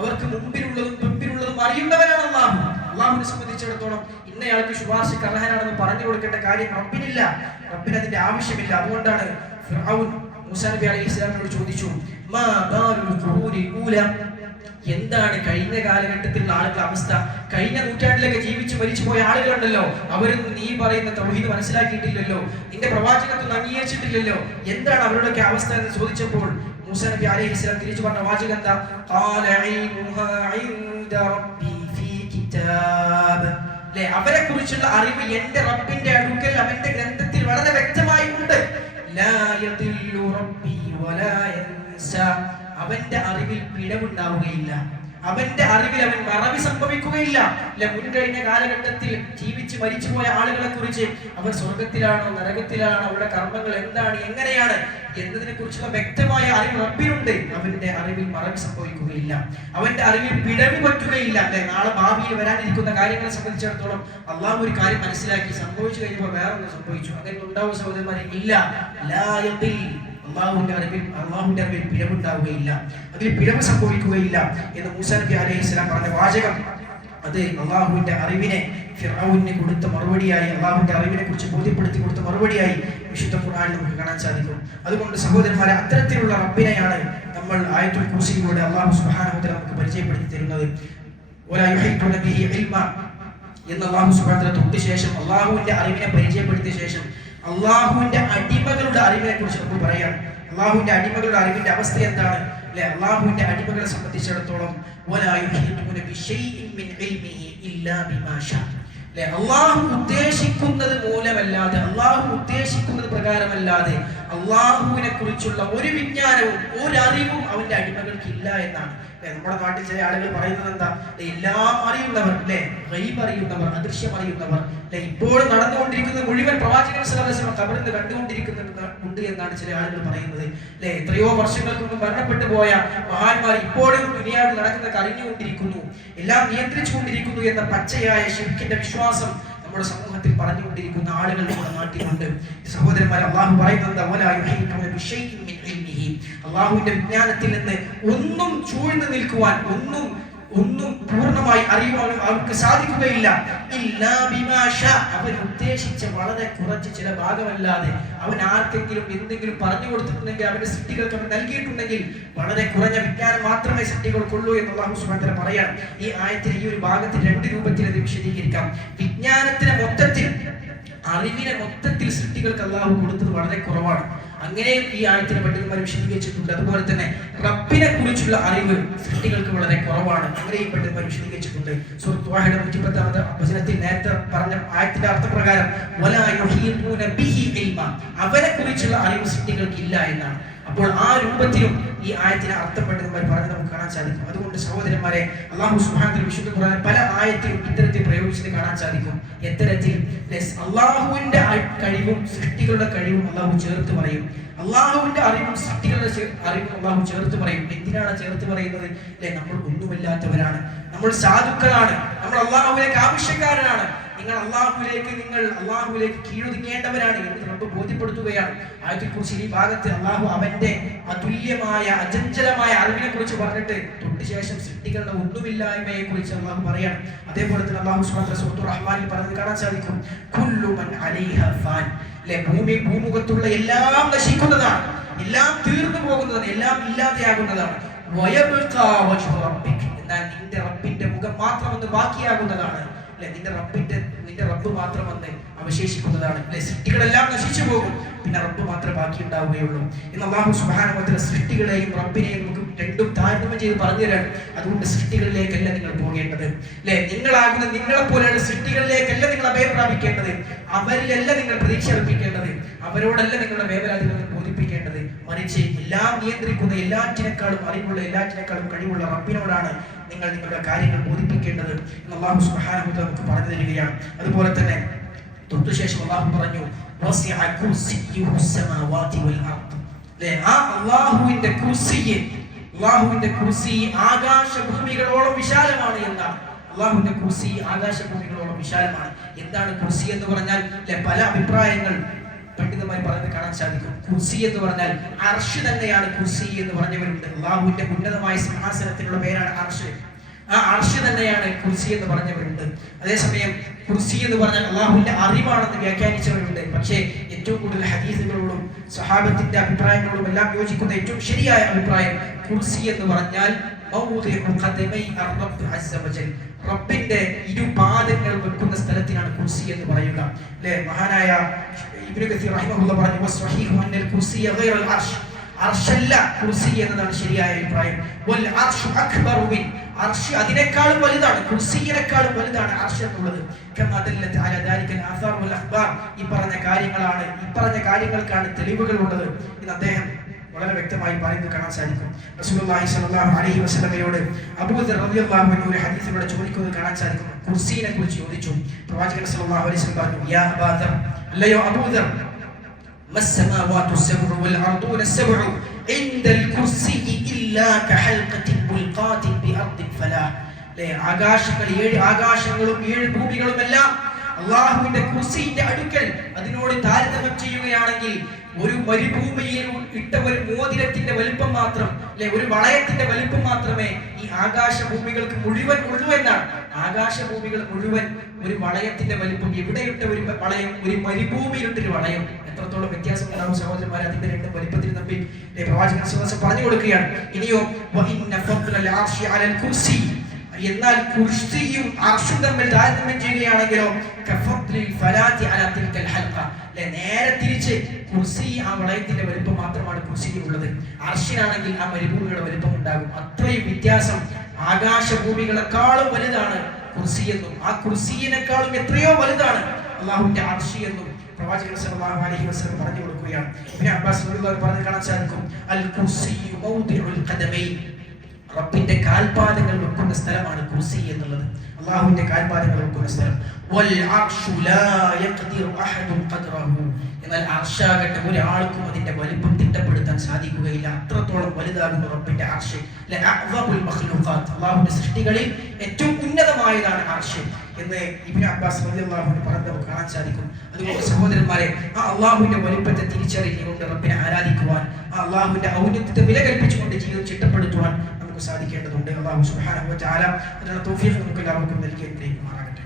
അവർക്ക് മുമ്പിലുള്ളതും പിമ്പിലുള്ളതും അറിയുന്നവരാണ് അള്ളാഹു. അള്ളാഹുവിനെ സംബന്ധിച്ചിടത്തോളം ഇന്നയാൾക്ക് ശുപാർശക്ക് അർഹനാണെന്ന് പറഞ്ഞു കൊടുക്കേണ്ട കാര്യം റബ്ബിനില്ല, റബ്ബിന് അതിന്റെ ആവശ്യമില്ല. അതുകൊണ്ടാണ് ഫിർഔൻ മൂസാ നബി അലൈഹിസ്സലാമിനോട് ചോദിച്ചു, മാ ബാലുൽ ഖുറൂനിൽ ഊല, എന്താണ് കഴിഞ്ഞ കാലഘട്ടത്തിലുള്ള ആളുകളുടെ അവസ്ഥ? കഴിഞ്ഞ നൂറ്റാണ്ടിലൊക്കെ ജീവിച്ച് മരിച്ചു പോയ ആളുകളുണ്ടല്ലോ, അവരൊന്നും നീ പറയുന്ന തൗഹീദ് മനസ്സിലാക്കിയിട്ടില്ലല്ലോ, നിന്റെ പ്രവാചകത്വം അംഗീകരിച്ചിട്ടില്ലല്ലോ, എന്താണ് അവരുടെയൊക്കെ അവസ്ഥ എന്ന് ചോദിച്ചപ്പോൾ മൂസാ നബി അലൈഹിസ്സലാം തിരിച്ചു പറഞ്ഞ വാചകം എന്താ? ഖാല ഇൽമുഹാ ഇൻദ റബ്ബി ഫീ കിതാബ്. അവരെ കുറിച്ചുള്ള അറിവ് എന്റെ റബ്ബിന്റെ അടുക്കൽ അവന്റെ ഗ്രന്ഥത്തിൽ വളരെ വ്യക്തമായി ഉണ്ട്. ലാ യദില്ലു റബ്ബി വലാ യൻസ, അവന്റെ അറിവിൽ പിഴവുണ്ടാവുകയില്ല. അവന്റെ അറിവിൽ അവൻ മറവി സംഭവിക്കുകയില്ല. മുൻകഴിഞ്ഞ കാലഘട്ടത്തിൽ ജീവിച്ച് മരിച്ചുപോയ ആളുകളെ കുറിച്ച് അവർ സ്വർഗത്തിലാണോ നരകത്തിലാണോ, അവരുടെ കർമ്മങ്ങൾ എന്താണ്, എങ്ങനെയാണ് എന്നതിനെ കുറിച്ചുള്ള വ്യക്തമായ അറിവ് റബ്ബിനുണ്ട്. അവന്റെ അറിവിൽ മറവി സംഭവിക്കുകയില്ല, അവന്റെ അറിവിൽ പിഴവ് പറ്റുകയില്ല. നാളെ ഭാവിയിൽ വരാനിരിക്കുന്ന കാര്യങ്ങളെ സംബന്ധിച്ചിടത്തോളം അള്ളാഹു ഒരു കാര്യം മനസ്സിലാക്കി, സംഭവിച്ചു കഴിഞ്ഞപ്പോൾ വേറൊന്നും സംഭവിച്ചു, അങ്ങനെ ഉണ്ടാവും സഹോദരന്മാരെ? ഇല്ല. അള്ളാഹുവിന്റെ അറിവിൽ പിഴവുണ്ടാവുകയില്ല, അതിൽ പിഴവ് സംഭവിക്കുകയില്ല എന്ന് മൂസാ നബി അലൈഹിസ്സലാം പറഞ്ഞ വാചകം, അത് അള്ളാഹുവിന്റെ അറിവിനെ ഫിർഔന് കൊടുത്ത മറുപടിയായി, അള്ളാഹുവിന്റെ അറിവിനെ കുറിച്ച് ബോധ്യപ്പെടുത്തി കൊടുത്ത മറുപടിയായി വിശുദ്ധ ഖുർആനിൽ നമുക്ക് കാണാൻ സാധിക്കും. അതുകൊണ്ട് സഹോദരന്മാരെ, അത്തരത്തിലുള്ള റബ്ബിനെയാണ് നമ്മൾ ആയത്തുൽ കുർസിയിലൂടെ അള്ളാഹു സുബ്ഹാനഹു വ തആല നമുക്ക് പരിചയപ്പെടുത്തി തരുന്നത്. വലാ യുഹീതുന ബിഹി ഇൽമ എന്ന് അള്ളാഹു സുബ്ഹാനഹു വ തആല തൊട്ട് ശേഷം അള്ളാഹുവിന്റെ അറിവിനെ പരിചയപ്പെടുത്തിയ ശേഷം അള്ളാഹുവിന്റെ അടിമകളുടെ അറിവിനെ കുറിച്ച് നമുക്ക് പറയാം. അള്ളാഹുവിന്റെ അടിമകളുടെ അറിവിന്റെ അവസ്ഥ എന്താണ്? അല്ലെ, അള്ളാഹുവിന്റെ അടിമകളെ സംബന്ധിച്ചിടത്തോളം അള്ളാഹു ഉദ്ദേശിക്കുന്നത് മൂലമല്ലാതെ, അള്ളാഹു ഉദ്ദേശിക്കുന്നത് പ്രകാരമല്ലാതെ അള്ളാഹുവിനെ കുറിച്ചുള്ള ഒരു വിജ്ഞാനവും ഒരറിവും അവന്റെ അടിമകൾക്ക് ഇല്ല എന്നാണ്. നമ്മുടെ നാട്ടിൽ ചില ആളുകൾ പറയുന്നത് എന്താ? എല്ലാം അറിയുന്നവർ, അല്ലെ, ഗൈബ് അറിയുന്നവർ, അദൃശ്യം അറിയുന്നവർ, അല്ലെ, ഇപ്പോൾ നടന്നുകൊണ്ടിരിക്കുന്നത് മുഴുവൻ പ്രവാചകൻ സല്ലല്ലാഹു അലൈഹി വസല്ലം ഖബറിൽ കണ്ടുകൊണ്ടിരിക്കുന്നുണ്ട് എന്നാണ് ചില ആളുകൾ പറയുന്നത്. അല്ലെ, എത്രയോ വർഷങ്ങൾക്ക് മുമ്പ് മരണപ്പെട്ടു പോയ മഹാന്മാർ ഇപ്പോഴും ദുനിയാവിൽ നടക്കുന്ന അറിഞ്ഞുകൊണ്ടിരിക്കുന്നു, എല്ലാം നിയന്ത്രിച്ചുകൊണ്ടിരിക്കുന്നു എന്ന പച്ചയായ ശിർക്കിന്റെ വിശ്വാസം നമ്മുടെ സമൂഹത്തിൽ പറഞ്ഞുകൊണ്ടിരിക്കുന്ന ആളുകൾ നമ്മുടെ നാട്ടിലുണ്ട്. സഹോദരന്മാർ, അള്ളാഹു പറയുന്നത് അള്ളാഹുവിന്റെ വിജ്ഞാനത്തിൽ നിന്ന് ഒന്നും ചൂഴ്ന്നു നിൽക്കുവാൻ, ഒന്നും പൂർണ്ണമായി അറിയുവാനും അവർക്ക് സാധിക്കുകയില്ല. അവൻ ഉദ്ദേശിച്ച വളരെ കുറച്ച് ചില ഭാഗമല്ലാതെ, അവൻ ആർക്കെങ്കിലും എന്തെങ്കിലും പറഞ്ഞു കൊടുത്തിട്ടുണ്ടെങ്കിൽ, അവന്റെ സൃഷ്ടികൾക്ക് അവൻ നൽകിയിട്ടുണ്ടെങ്കിൽ വളരെ കുറഞ്ഞ വിജ്ഞാനം മാത്രമേ സൃഷ്ടികൾക്കുള്ളൂ എന്ന് അല്ലാഹു സുബ്ഹാനഹു വ തആല പറയാം. ഈ ആയത്തിൽ ഈ ഒരു ഭാഗത്തിൽ രണ്ട് രൂപത്തിൽ അത് വിശദീകരിക്കാം. വിജ്ഞാനത്തിനെ മൊത്തത്തിൽ, അറിവിനെ മൊത്തത്തിൽ സൃഷ്ടികൾക്ക് അല്ലാഹു കൊടുത്തത് വളരെ കുറവാണ്. അങ്ങനെ ഈ ആയത്തിനെ പണ്ഡിതന്മാർ വിശദീകരിച്ചിട്ടുണ്ട്. അതുപോലെ തന്നെ റബ്ബിനെ കുറിച്ചുള്ള അറിവ് സൃഷ്ടികൾക്ക് വളരെ കുറവാണ്. അങ്ങനെയും പണ്ഡിതന്മാർ വിശദീകരിച്ചിട്ടുണ്ട്. സൂറത്ത് ത്വാഹയുടെ 110-ാമത്തെ വചനത്തിൽ നേരത്തെ പറഞ്ഞ ആയത്തിന്റെ അർത്ഥപ്രകാരം വലാ യുഹീതുന ബിഹി ഇൽമ, അവനെ കുറിച്ചുള്ള അറിവ് സൃഷ്ടികൾക്ക് ഇല്ല എന്നാണ്. അപ്പോൾ ആ രൂപത്തിലും ഈ ആയത്തിനെ അർത്ഥം പണ്ഡിതന്മാർ പറഞ്ഞ് നമുക്ക് കാണാൻ സാധിക്കും. അതുകൊണ്ട് സഹോദരന്മാരെ, അല്ലാഹു സുബ്ഹാനഹു വ തആല വിശുദ്ധ ഖുർആൻ പല ആയത്തിലും ഇത്തരത്തിൽ പ്രയോഗിച്ചത് കാണാൻ സാധിക്കും. എത്തരത്തിൽ? അള്ളാഹുവിന്റെ കഴിവും സൃഷ്ടികളുടെ കഴിവും അള്ളാഹു ചേർത്ത് പറയും. അള്ളാഹുവിന്റെ അറിവും സൃഷ്ടികളുടെ അറിവും അള്ളാഹു ചേർത്ത് പറയും. എന്തിനാണ് ചേർത്ത് പറയുന്നത്? അല്ലെ, നമ്മൾ ഒന്നുമില്ലാത്തവരാണ്, നമ്മൾ സാധുക്കളാണ്, നമ്മൾ അള്ളാഹുവിലേക്ക് ആവശ്യക്കാരനാണ്, നിങ്ങൾ അള്ളാഹുവിലേക്ക് കീഴൊതുങ്ങേണ്ടവരാണ് എന്ന് റബ്ബ് ബോധ്യപ്പെടുത്തുകയാണ്. ആയത്തുൽ കുർസി ഈ ഭാഗത്ത് അള്ളാഹു അവന്റെ അതുല്യമായ അചഞ്ചലമായ അറിവിനെ കുറിച്ച് പറഞ്ഞിട്ട് തൊട്ട് ശേഷം സൃഷ്ടികളുടെ ഒന്നുമില്ലായ്മയെ കുറിച്ച് അള്ളാഹു പറയാണ്. അതേപോലെ തന്നെ അള്ളാഹു സുബ്ഹാനഹു വ തആല സൂറത്തുർ റഹ്മാനിൽ പറഞ്ഞത് കാണാൻ സാധിക്കും. കുല്ലു മൻ അലൈഹാ ഫാൻ, ഭൂമുഖത്തുള്ള എല്ലാം നശിക്കുന്നതാണ്, എല്ലാം തീർന്നു പോകുന്നതാണ്, എല്ലാം ഇല്ലാതെയാകുന്നതാണ്. വയബ്ഖാ വജ്ഹു റബ്ബിക്, എന്നാൽ നിന്റെ റബ്ബിന്റെ മുഖം മാത്രം ഒന്ന് ബാക്കിയാകുന്നതാണ്. നിന്റെ റബ്ബ് മാത്രം വന്ന് അവശേഷിക്കുന്നതാണ്. സൃഷ്ടികളെല്ലാം നശിച്ചു പോകും, പിന്നെ റബ്ബ് മാത്രമേ ബാക്കി ഉണ്ടാവുകയുള്ളൂ എന്ന് അല്ലാഹു സുബ്ഹാനഹു വ തആല സൃഷ്ടികളെയും റബ്ബിനെയും നമുക്ക് രണ്ടും താരതമ്യം ചെയ്ത് പറഞ്ഞു തരാണ്. അതുകൊണ്ട് സൃഷ്ടികളിലേക്കല്ല നിങ്ങൾ പോകേണ്ടത്, അല്ലെ, നിങ്ങളാകുന്ന നിങ്ങളെ പോലെയുള്ള സൃഷ്ടികളിലേക്കല്ല നിങ്ങൾ അഭയം പ്രാപിക്കേണ്ടത്, അവരിലല്ല നിങ്ങൾ പ്രതീക്ഷ അർപ്പിക്കേണ്ടത്, അവരോടല്ല നിങ്ങളുടെ വേവലാതികൾ ബോധിപ്പിക്കേണ്ടത്, മറിച്ച് എല്ലാം നിയന്ത്രിക്കുന്ന, എല്ലാറ്റിനേക്കാളും അറിവുള്ള, എല്ലാറ്റിനേക്കാളും കഴിവുള്ള റബ്ബിനോടാണ് നിങ്ങൾ നിങ്ങളുടെ കാര്യങ്ങൾ ബോധിപ്പിക്കേണ്ടത് എന്ന് അല്ലാഹു സുബ്ഹാനഹു വ തആല നമുക്ക് പറഞ്ഞു തരികയാണ്. അതുപോലെ തന്നെ തൊട്ടുശേഷം അല്ലാഹു പറഞ്ഞു വസിഅ കുർസിയ്യുഹു സ്സമാവാതി വൽ അർദ്, ആ അല്ലാഹുവിന്റെ കുർസി ആകാശഭൂമികളോളം വിശാലമാണ് എന്നാണ്. അല്ലാഹുവിന്റെ കുർസി ആകാശഭൂമികളോളം വിശാലമാണ്. എന്താണ് കുർസി എന്ന് പറഞ്ഞാൽ? പല അഭിപ്രായങ്ങൾ പണ്ഡിതമായി പറയുന്നത് കാണാൻ സാധിക്കും. കുർസി എന്ന് പറഞ്ഞാൽ അർശ് തന്നെയാണ് കുർസി എന്ന് പറഞ്ഞവരുണ്ട്. അല്ലാഹുവിന്റെ ഉന്നതമായ സിംഹാസനത്തിനുള്ള പേരാണ് അർശ്. ആ അർശ് തന്നെയാണ് കുർസി എന്ന് പറഞ്ഞവരുണ്ട്. അതേസമയം കുർസി എന്ന് പറഞ്ഞാൽ അല്ലാഹുവിന്റെ അറിവാണെന്ന് വ്യാഖ്യാനിച്ചവരുണ്ട്. പക്ഷേ ഏറ്റവും കൂടുതൽ ഹദീസുകളോടും സഹാബത്തിന്റെ അഭിപ്രായങ്ങളോടും എല്ലാം യോജിക്കുന്ന ഏറ്റവും ശരിയായ അഭിപ്രായം കുർസി എന്ന് പറഞ്ഞാൽ റബ്ബിന്റെ ഇരുപാദങ്ങൾ വെക്കുന്ന സ്ഥലത്തിനാണ് കുർസി എന്ന് പറയുക. അല്ലെ, മഹാനായ ഇബ്നു കസീർ റഹിമഹുല്ലാഹ് പറഞ്ഞു വസ്വഹീഹു അന്നൽ കുർസിയ ഗൈറുൽ അർശ്, അർശല്ല കുർസി എന്നതാണ് ശരിയായ അഭിപ്രായം. വൽ അർശു അക്ബറു മിൻ, അർശ് അതിനേക്കാളും വലുതാണ്, കുർസിയിനേക്കാളും വലുതാണ് അർശ് എന്നുള്ളത്. കമാ ദല്ലത അലാ ദാലികൽ ആസാർ വൽ അഖ്ബാർ, ഈ പറഞ്ഞ കാര്യങ്ങൾക്കാണ് തെളിവുകൾ ഉള്ളത് എന്ന് അദ്ദേഹം വളരെ വ്യക്തമായി പറയുന്നത് കാണാൻ സാധിക്കും. റസൂലുള്ളാഹി സ്വല്ലല്ലാഹു അലൈഹി വസല്ലമയോട് അബൂദർ റളിയല്ലാഹു അൻഹു ഒരു ഹദീസിലൂടെ ചോദിക്കുന്നത് കാണാൻ സാധിക്കും. കുർസിയെ കുറിച്ച് ചോദിച്ചു. പ്രവാചകൻ സ്വല്ലല്ലാഹു അലൈഹി വസല്ലം പറഞ്ഞു, യാ അബൂദർ, അല്ലയോ അബൂദർ, മസ്സമാവാതു സബ്ഉ വൽ അർദൂന സബ്ഉ ഇൻദൽ കുർസി ഇല്ലാ കഹൽഖത്തിൻ മുൽഖാത്തിൻ ബിഅർദിൻ ഫലാഹ്. ആകാശങ്ങൾ 7 ആകാശങ്ങളും 7 ഭൂമികളും എല്ലാം അല്ലാഹുവിന്റെ കുർസിയുടെ അടുക്കൽ അതിനോട് താരതമ്യം ചെയ്യുകയാണെങ്കിൽ ഒരു മരുഭൂമിയിൽ ഇട്ട ഒരു മോതിരത്തിന്റെ വലിപ്പം മാത്രം, ഒരു വളയത്തിന്റെ വലിപ്പം മാത്രമേ ഈ ആകാശഭൂമികൾക്ക് മുഴുവൻ ഉള്ളൂ എന്നാണ്. ആകാശഭൂമികൾ മുഴുവൻ ഒരു വളയത്തിന്റെ വലിപ്പം. എവിടെയിട്ട ഒരു വളയം, ഒരു മരുഭൂമിയിലിട്ടൊരു വളയം. എത്രത്തോളം വ്യത്യാസം ഉണ്ടാവും സഹോദരന്മാരെ അതിന്റെ 2 വലിപ്പത്തിൽ തമ്മിൽ പ്രവാചകൻ സ്വല്ലല്ലാഹു പറഞ്ഞു കൊടുക്കുകയാണ്. ഇനിയോ എന്നാൽ കുർസിയും അർശും തമ്മിൽ താരതമ്യം ചെയ്യുകയാണെങ്കിലോ നേരെ തിരിച്ച് കുർസി ആ വളയത്തിന്റെ വലുപ്പം മാത്രമാണ് കുർസിയിൽ ഉള്ളത്. അർശിനാണെങ്കിൽ ആ മരുഭൂമിയുടെ വലുപ്പം ഉണ്ടാകും. അത്രയും വ്യത്യാസം. ആകാശഭൂമികളെക്കാളും വലുതാണ് കുർസി എന്നും ആ കുർസിയിനേക്കാളും എത്രയോ വലുതാണ് അല്ലാഹുവിന്റെ അർശി എന്നും പ്രവാചകൻ സല്ലല്ലാഹു അലൈഹി വസല്ലം പറഞ്ഞു കൊടുക്കുകയാണ്. ഇബ്നു അബ്ബാസ് റളിയല്ലാഹു പറഞ്ഞു കാണാൻ സാധിക്കും, അൽ കുർസിയു മൗദിഉൽ ഖദമൈൻ, റബ്ബിന്റെ കാൽപാദങ്ങൾ വെക്കുന്ന സ്ഥലമാണ് കുർസി എന്നുള്ളത്. അല്ലാഹുവിന്റെ കാൽപാദങ്ങൾ വെക്കുന്ന സ്ഥലം. വൽ അർശു ലാ യഖ്ദിറു അഹദുൻ ഖദ്റഹു, എന്നാൽ അർശാകട്ടെ ഒരാൾക്കും അതിന്റെ വലിപ്പം തിട്ടപ്പെടുത്താൻ സാധിക്കുകയില്ല. അത്രത്തോളം വലുതാകുന്നു റബ്ബിന്റെ അർശ്. ലഅഅ്ദമുൽ മഖ്ലൂഖാത്ത്, അല്ലാഹുവിന്റെ സൃഷ്ടികളിൽ ഏറ്റവും ഉന്നതമായതാണ് അർശ് എന്ന് ഇബ്നു അബ്ബാസ് റളിയല്ലാഹു അൻഹു പറഞ്ഞത് കാണാൻ സാധിക്കും. അതുകൊണ്ട് സഹോദരന്മാരെ, ആ അല്ലാഹുവിന്റെ വലിപ്പത്തെ തിരിച്ചറിഞ്ഞുകൊണ്ട് റബ്ബിനെ ആരാധിക്കുവാൻ, ആ അല്ലാഹുവിന്റെ ഔന്നത്യത്തെ വില കൽപ്പിച്ചുകൊണ്ട് ജീവിതം ചിട്ടപ്പെടുത്തുവാൻ നമുക്ക് സാധിക്കേണ്ടതുണ്ട്. അല്ലാഹു സുബ്ഹാനഹു വ തആല അതിനുള്ള തൗഫീഖ് നമുക്ക് എല്ലാവർക്കും നൽകി അനുഗ്രഹിക്കുമാറാകട്ടെ.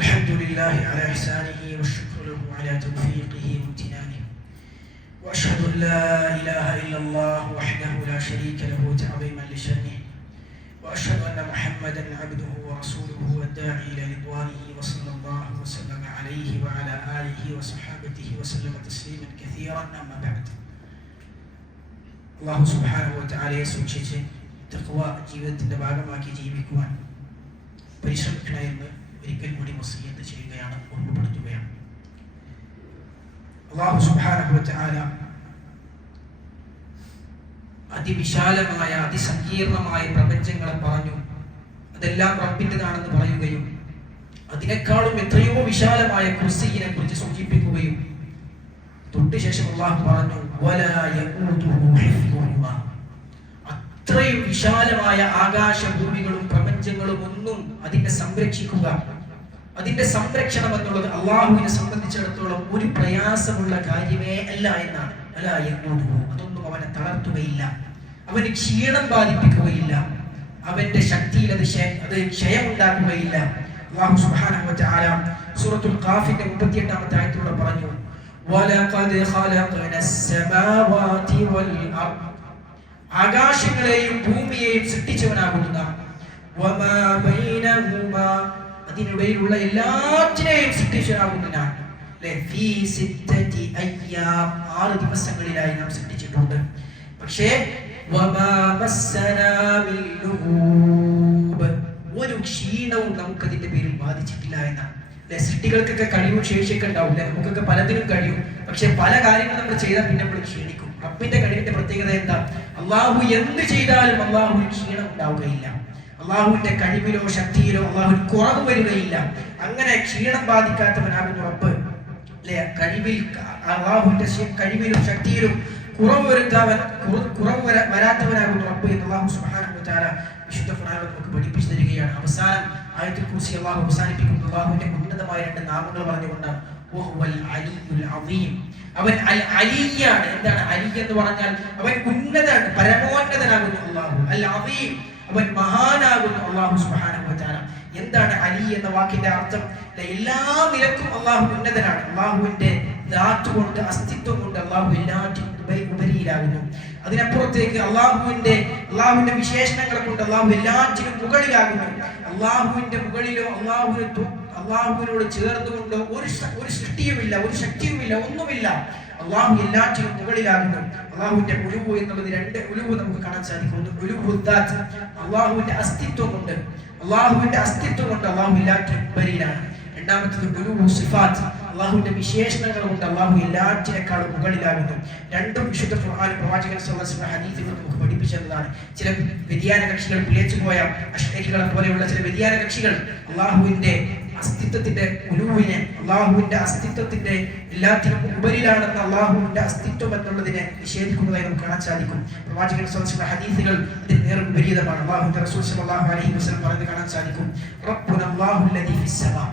الحمد لله على إحسانه والشكر له على توفيقه وامتنانه وأشهد أن لا إله إلا الله وحده لا شريك له تعظيما لشأنه وأشهد أن محمدا عبده ورسوله والداعي إلى رضوانه وصلى الله وسلم عليه وعلى آله وصحابته وسلم تسليما كثيرا. أما بعد, الله سبحانه وتعالى സൂക്ഷിച്ച് തഖ്വ ജീവിതത്തിന്റെ ഭാഗമാക്കി ജീവിക്കുവാൻ പരിശ്രമിക്കണമെന്ന് ഒരിക്കൽ കൂടി വസിയത്ത് ചെയ്യുകയാണ്, ഓർമ്മപ്പെടുത്തുകയാണ്. അല്ലാഹു സുബ്ഹാനഹു വ തആല അതിവിശാലമായ അതിസങ്കീർണമായ പ്രപഞ്ചങ്ങളെ പറഞ്ഞു. അതെല്ലാം റബ്ബിൻ്റെതാണെന്ന് പറയുകയും അതിനേക്കാളും എത്രയോ വിശാലമായ കുർസിയെ കുറിച്ച് സൂചിപ്പിക്കുകയും തൊട്ടുശേഷം അല്ലാഹു പറഞ്ഞു, വലാ യഊദുഹു ഹിഫ്ദുഹുമാ, അത്രയും വിശാലമായ ആകാശഭൂമികളും പ്രപഞ്ചങ്ങളും ഒന്നും അതിനെ സംരക്ഷിക്കുക, അതിന്റെ സംരക്ഷണം എന്നുള്ളത് അള്ളാഹുവിനെ സംബന്ധിച്ചിടത്തോളം ഒരു പ്രയാസമുള്ള കാര്യമേ അല്ല എന്നാണ്. അലാ യഊദുഹു, അതൊന്നും അവനെ തളർത്തുകയില്ല, അവന് ക്ഷീണം ബാധിപ്പിക്കുകയില്ല, അവന്റെ ശക്തിയിൽ അത് ക്ഷയം ഉണ്ടാക്കുകയില്ല. അല്ലാഹു സുബ്ഹാനഹു വ തആല സൂറത്തുൽ ഖാഫിന്റെ 38-ാമത്തെ ആയത്തിലൂടെ പറഞ്ഞു, വലഖദ് ഖലഖനസ് സമാവാതി വൽ അർദ്, ആകാശങ്ങളെയും ഭൂമിയെയും സൃഷ്ടിച്ചവനാകുന്നു നാം. വമാ ബൈനഹുമാ, അതിനിടയിലുള്ള എല്ലാറ്റിനെയും സൃഷ്ടിച്ചവനാകുന്നു നാം. ഫീ സിത്തതി അയ്യാം, 6 ദിവസങ്ങളിലായി നാം സൃഷ്ടിച്ചിട്ടുണ്ട്. പക്ഷേ വമാ മസ്സനാ മിൻ ലുഗൂബ്, ഒരു ക്ഷീണവും നമുക്ക് അതിന്റെ പേരിൽ ബാധിച്ചിട്ടില്ല എന്നാണ്. സൃഷ്ടികൾക്കൊക്കെ കഴിവും ശേഷിയൊക്കെ ഉണ്ടാവും, നമുക്കൊക്കെ പലതിനും കഴിയും. പക്ഷെ പല കാര്യങ്ങളും നമ്മൾ ചെയ്താൽ പിന്നെ നമ്മൾ ക്ഷീണിക്കും. റബ്ബിന്റെ കഴിവിന്റെ പ്രത്യേകത എന്താ? അള്ളാഹു എന്ത് ചെയ്താലും അള്ളാഹുവിന് ക്ഷീണം ഉണ്ടാവുകയില്ല. അള്ളാഹുവിന്റെ കഴിവിലോ ശക്തിയിലോ അള്ളാഹുവിന് കുറവ് വരികയില്ല. അങ്ങനെ ക്ഷീണം ബാധിക്കാത്തവനാകുന്നു റബ്ബ്. അല്ലെ, കഴിവിൽ അള്ളാഹുവിന്റെ കഴിവിലും ശക്തിയിലും കുറവ് വരാത്തവനാകുന്നു റബ്ബ് എന്ന് അല്ലാഹു സുബ്ഹാനഹു വ തആല വിശുദ്ധ ഖുർആനിൽ നമുക്ക് പഠിപ്പിച്ചു തരികയാണ്. അവസാനം ആയത്തുൽ കുർസി അല്ലാഹു അവസാനിപ്പിക്കുന്നത് അള്ളാഹുവിന്റെ ഉന്നതമായ 2 നാമങ്ങൾ പറഞ്ഞുകൊണ്ടാണ്. വഹുവൽ അലിയുൽ അദീം, അവൻ അൽ അലിയാണ്. എന്താണ് അലി എന്ന് പറഞ്ഞാൽ? അവൻ ഉന്നതനാണ്, പരമോന്നതനാകുന്നു അല്ലാഹു. അൽ അദീം, അവൻ മഹാനാകുന്നു അല്ലാഹു സുബ്ഹാനഹു വ തആല. എന്താണ് അലി എന്ന വാക്കിന്റെ അർത്ഥം? എല്ലാ നിലക്കും അല്ലാഹു ഉന്നതനാണ്. അല്ലാഹുവിന്റെ ദാത്ത് കൊണ്ട്, അസ്തിത്വം കൊണ്ട് അല്ലാഹു എല്ലാറ്റിനും ഉപരിയിലാകുന്നു. അതിനപ്പുറത്തേക്ക് അല്ലാഹുവിന്റെ വിശേഷണങ്ങളെ കൊണ്ട് അല്ലാഹു എല്ലാറ്റിനും മുകളിലാകുന്നു. അല്ലാഹുവിന്റെ മുകളിലോ അള്ളാഹുവിനോട് ചേർന്നുകൊണ്ട് ഒരു സൃഷ്ടിയുമില്ല, ഒരു ശക്തിയുമില്ല, ഒന്നുമില്ല. അള്ളാഹു എല്ലാറ്റിനും മുകളിലാകുന്നു. അള്ളാഹുവിന്റെ ഉലുവ് എന്നുള്ളത് 2 ഉലുവ് നമുക്ക് കാണാൻ സാധിക്കും. ഒന്ന് ഉലുവുൽ ദാത്ത്, അള്ളാഹുവിന്റെ അസ്തിത്വം കൊണ്ട്. അള്ളാഹുവിന്റെ അസ്തിത്വം കൊണ്ട് അള്ളാഹു എല്ലാറ്റിനും ഉപരിയിലാണ്. രണ്ടാമത്തത് ഉലൂഹു സിഫാത്ത്, അള്ളാഹുവിന്റെ വിശേഷണങ്ങൾ കൊണ്ട് അള്ളാഹു എല്ലാറ്റിനേക്കാളും മുകളിലാകുന്നു. രണ്ടും വിശുദ്ധ ഖുർആൻ പ്രവാചകൻ സ്വല്ലല്ലാഹു അലൈഹി വസല്ലം ഹദീസുകൾ നമുക്ക് പഠിപ്പിച്ചതാണ്. ചില വ്യതിയാന കക്ഷികൾ പിഴച്ചുപോയ അശ്അരികളെ പോലെയുള്ള ചില വ്യതിയാന കക്ഷികൾ അള്ളാഹുവിന്റെ അസ്തിത്വത്തിന്റെ ഉലൂഹിനെ, അള്ളാഹുവിന്റെ അസ്തിത്വത്തിന്റെ എല്ലാത്തിനും ഉപരിലാണെന്ന് അള്ളാഹുവിന്റെ അസ്തിത്വം എന്നുള്ളതിനെ നിഷേധിക്കുന്നതായി നമുക്ക് കാണാൻ സാധിക്കും. പ്രവാചകൻ സ്വല്ലല്ലാഹു അലൈഹി വസല്ലം ഹദീസുകൾ ഇതിന് നേർ വിപരീതമാണ്. അള്ളാഹുവിന്റെ റസൂൽ സ്വല്ലല്ലാഹു അലൈഹി വസല്ലം പറഞ്ഞത് കാണാൻ സാധിക്കും, റബ്ബുന അല്ലാഹുല്ലദീ ഫിസ്സമാ,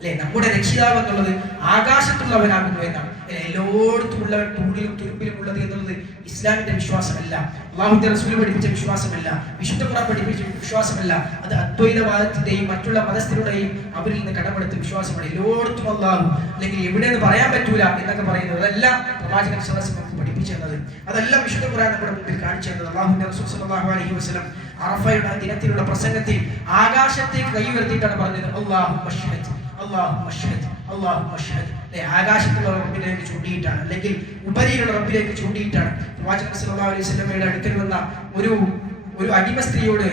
അല്ലെ, നമ്മുടെ രക്ഷിതാവ് എന്നുള്ളത് ആകാശത്തുള്ളവനാകുന്നു എന്നാണ്. എല്ലായിടത്തും ഉള്ളവൻ തൂണിലും തുരുമ്പിലും ഉള്ളത് എന്നുള്ളത് ഇസ്ലാമിന്റെ വിശ്വാസമല്ല, അള്ളാഹുവിന്റെ റസൂൽ പഠിപ്പിച്ച വിശ്വാസമല്ല, വിശുദ്ധ ഖുർആൻ പഠിപ്പിച്ച വിശ്വാസമല്ല. അത് അദ്വൈതവാദത്തിന്റെയും മറ്റുള്ള മതസ്ഥരുടെയും അവരിൽ നിന്ന് കടമെടുത്ത വിശ്വാസമാണ്. എല്ലായിടത്തും അള്ളാഹു, അല്ലെങ്കിൽ എവിടെയെന്ന് പറയാൻ പറ്റൂല എന്നൊക്കെ പറയുന്നത് അതെല്ലാം പ്രവാചകൻ സ്വല്ലല്ലാഹു അലൈഹി വസല്ലം പഠിപ്പിച്ചു തന്നത്, അതെല്ലാം വിശുദ്ധ ഖുർആൻ നമ്മുടെ മുമ്പിൽ കാണിച്ചു തന്നത്. അള്ളാഹുവിന്റെ റസൂൽ സ്വല്ലല്ലാഹു അലൈഹി വസല്ലം അറഫയുടെ ദിനത്തിലുള്ള പ്രസംഗത്തിൽ ആകാശത്തേക്ക് കൈ ഉയർത്തിയിട്ടാണ് പറഞ്ഞത്, അല്ലാഹു മഷ്ഹദ്, അല്ലാഹു മഷ്ഹദ്, അല്ലാഹു മഷ്ഹദ്. ആകാശത്തുള്ള റബ്ബിലേക്ക് ചൂണ്ടിയിട്ടാണ്, അല്ലെങ്കിൽ ഉപരിയുള്ള റബ്ബിലേക്ക് ചൂണ്ടിയിട്ടാണ്. പ്രവാചകൻ സല്ലല്ലാഹു അലൈഹി വസല്ലമയുടെ അടുക്കൽ വന്ന ഒരു അടിമ സ്ത്രീയോട്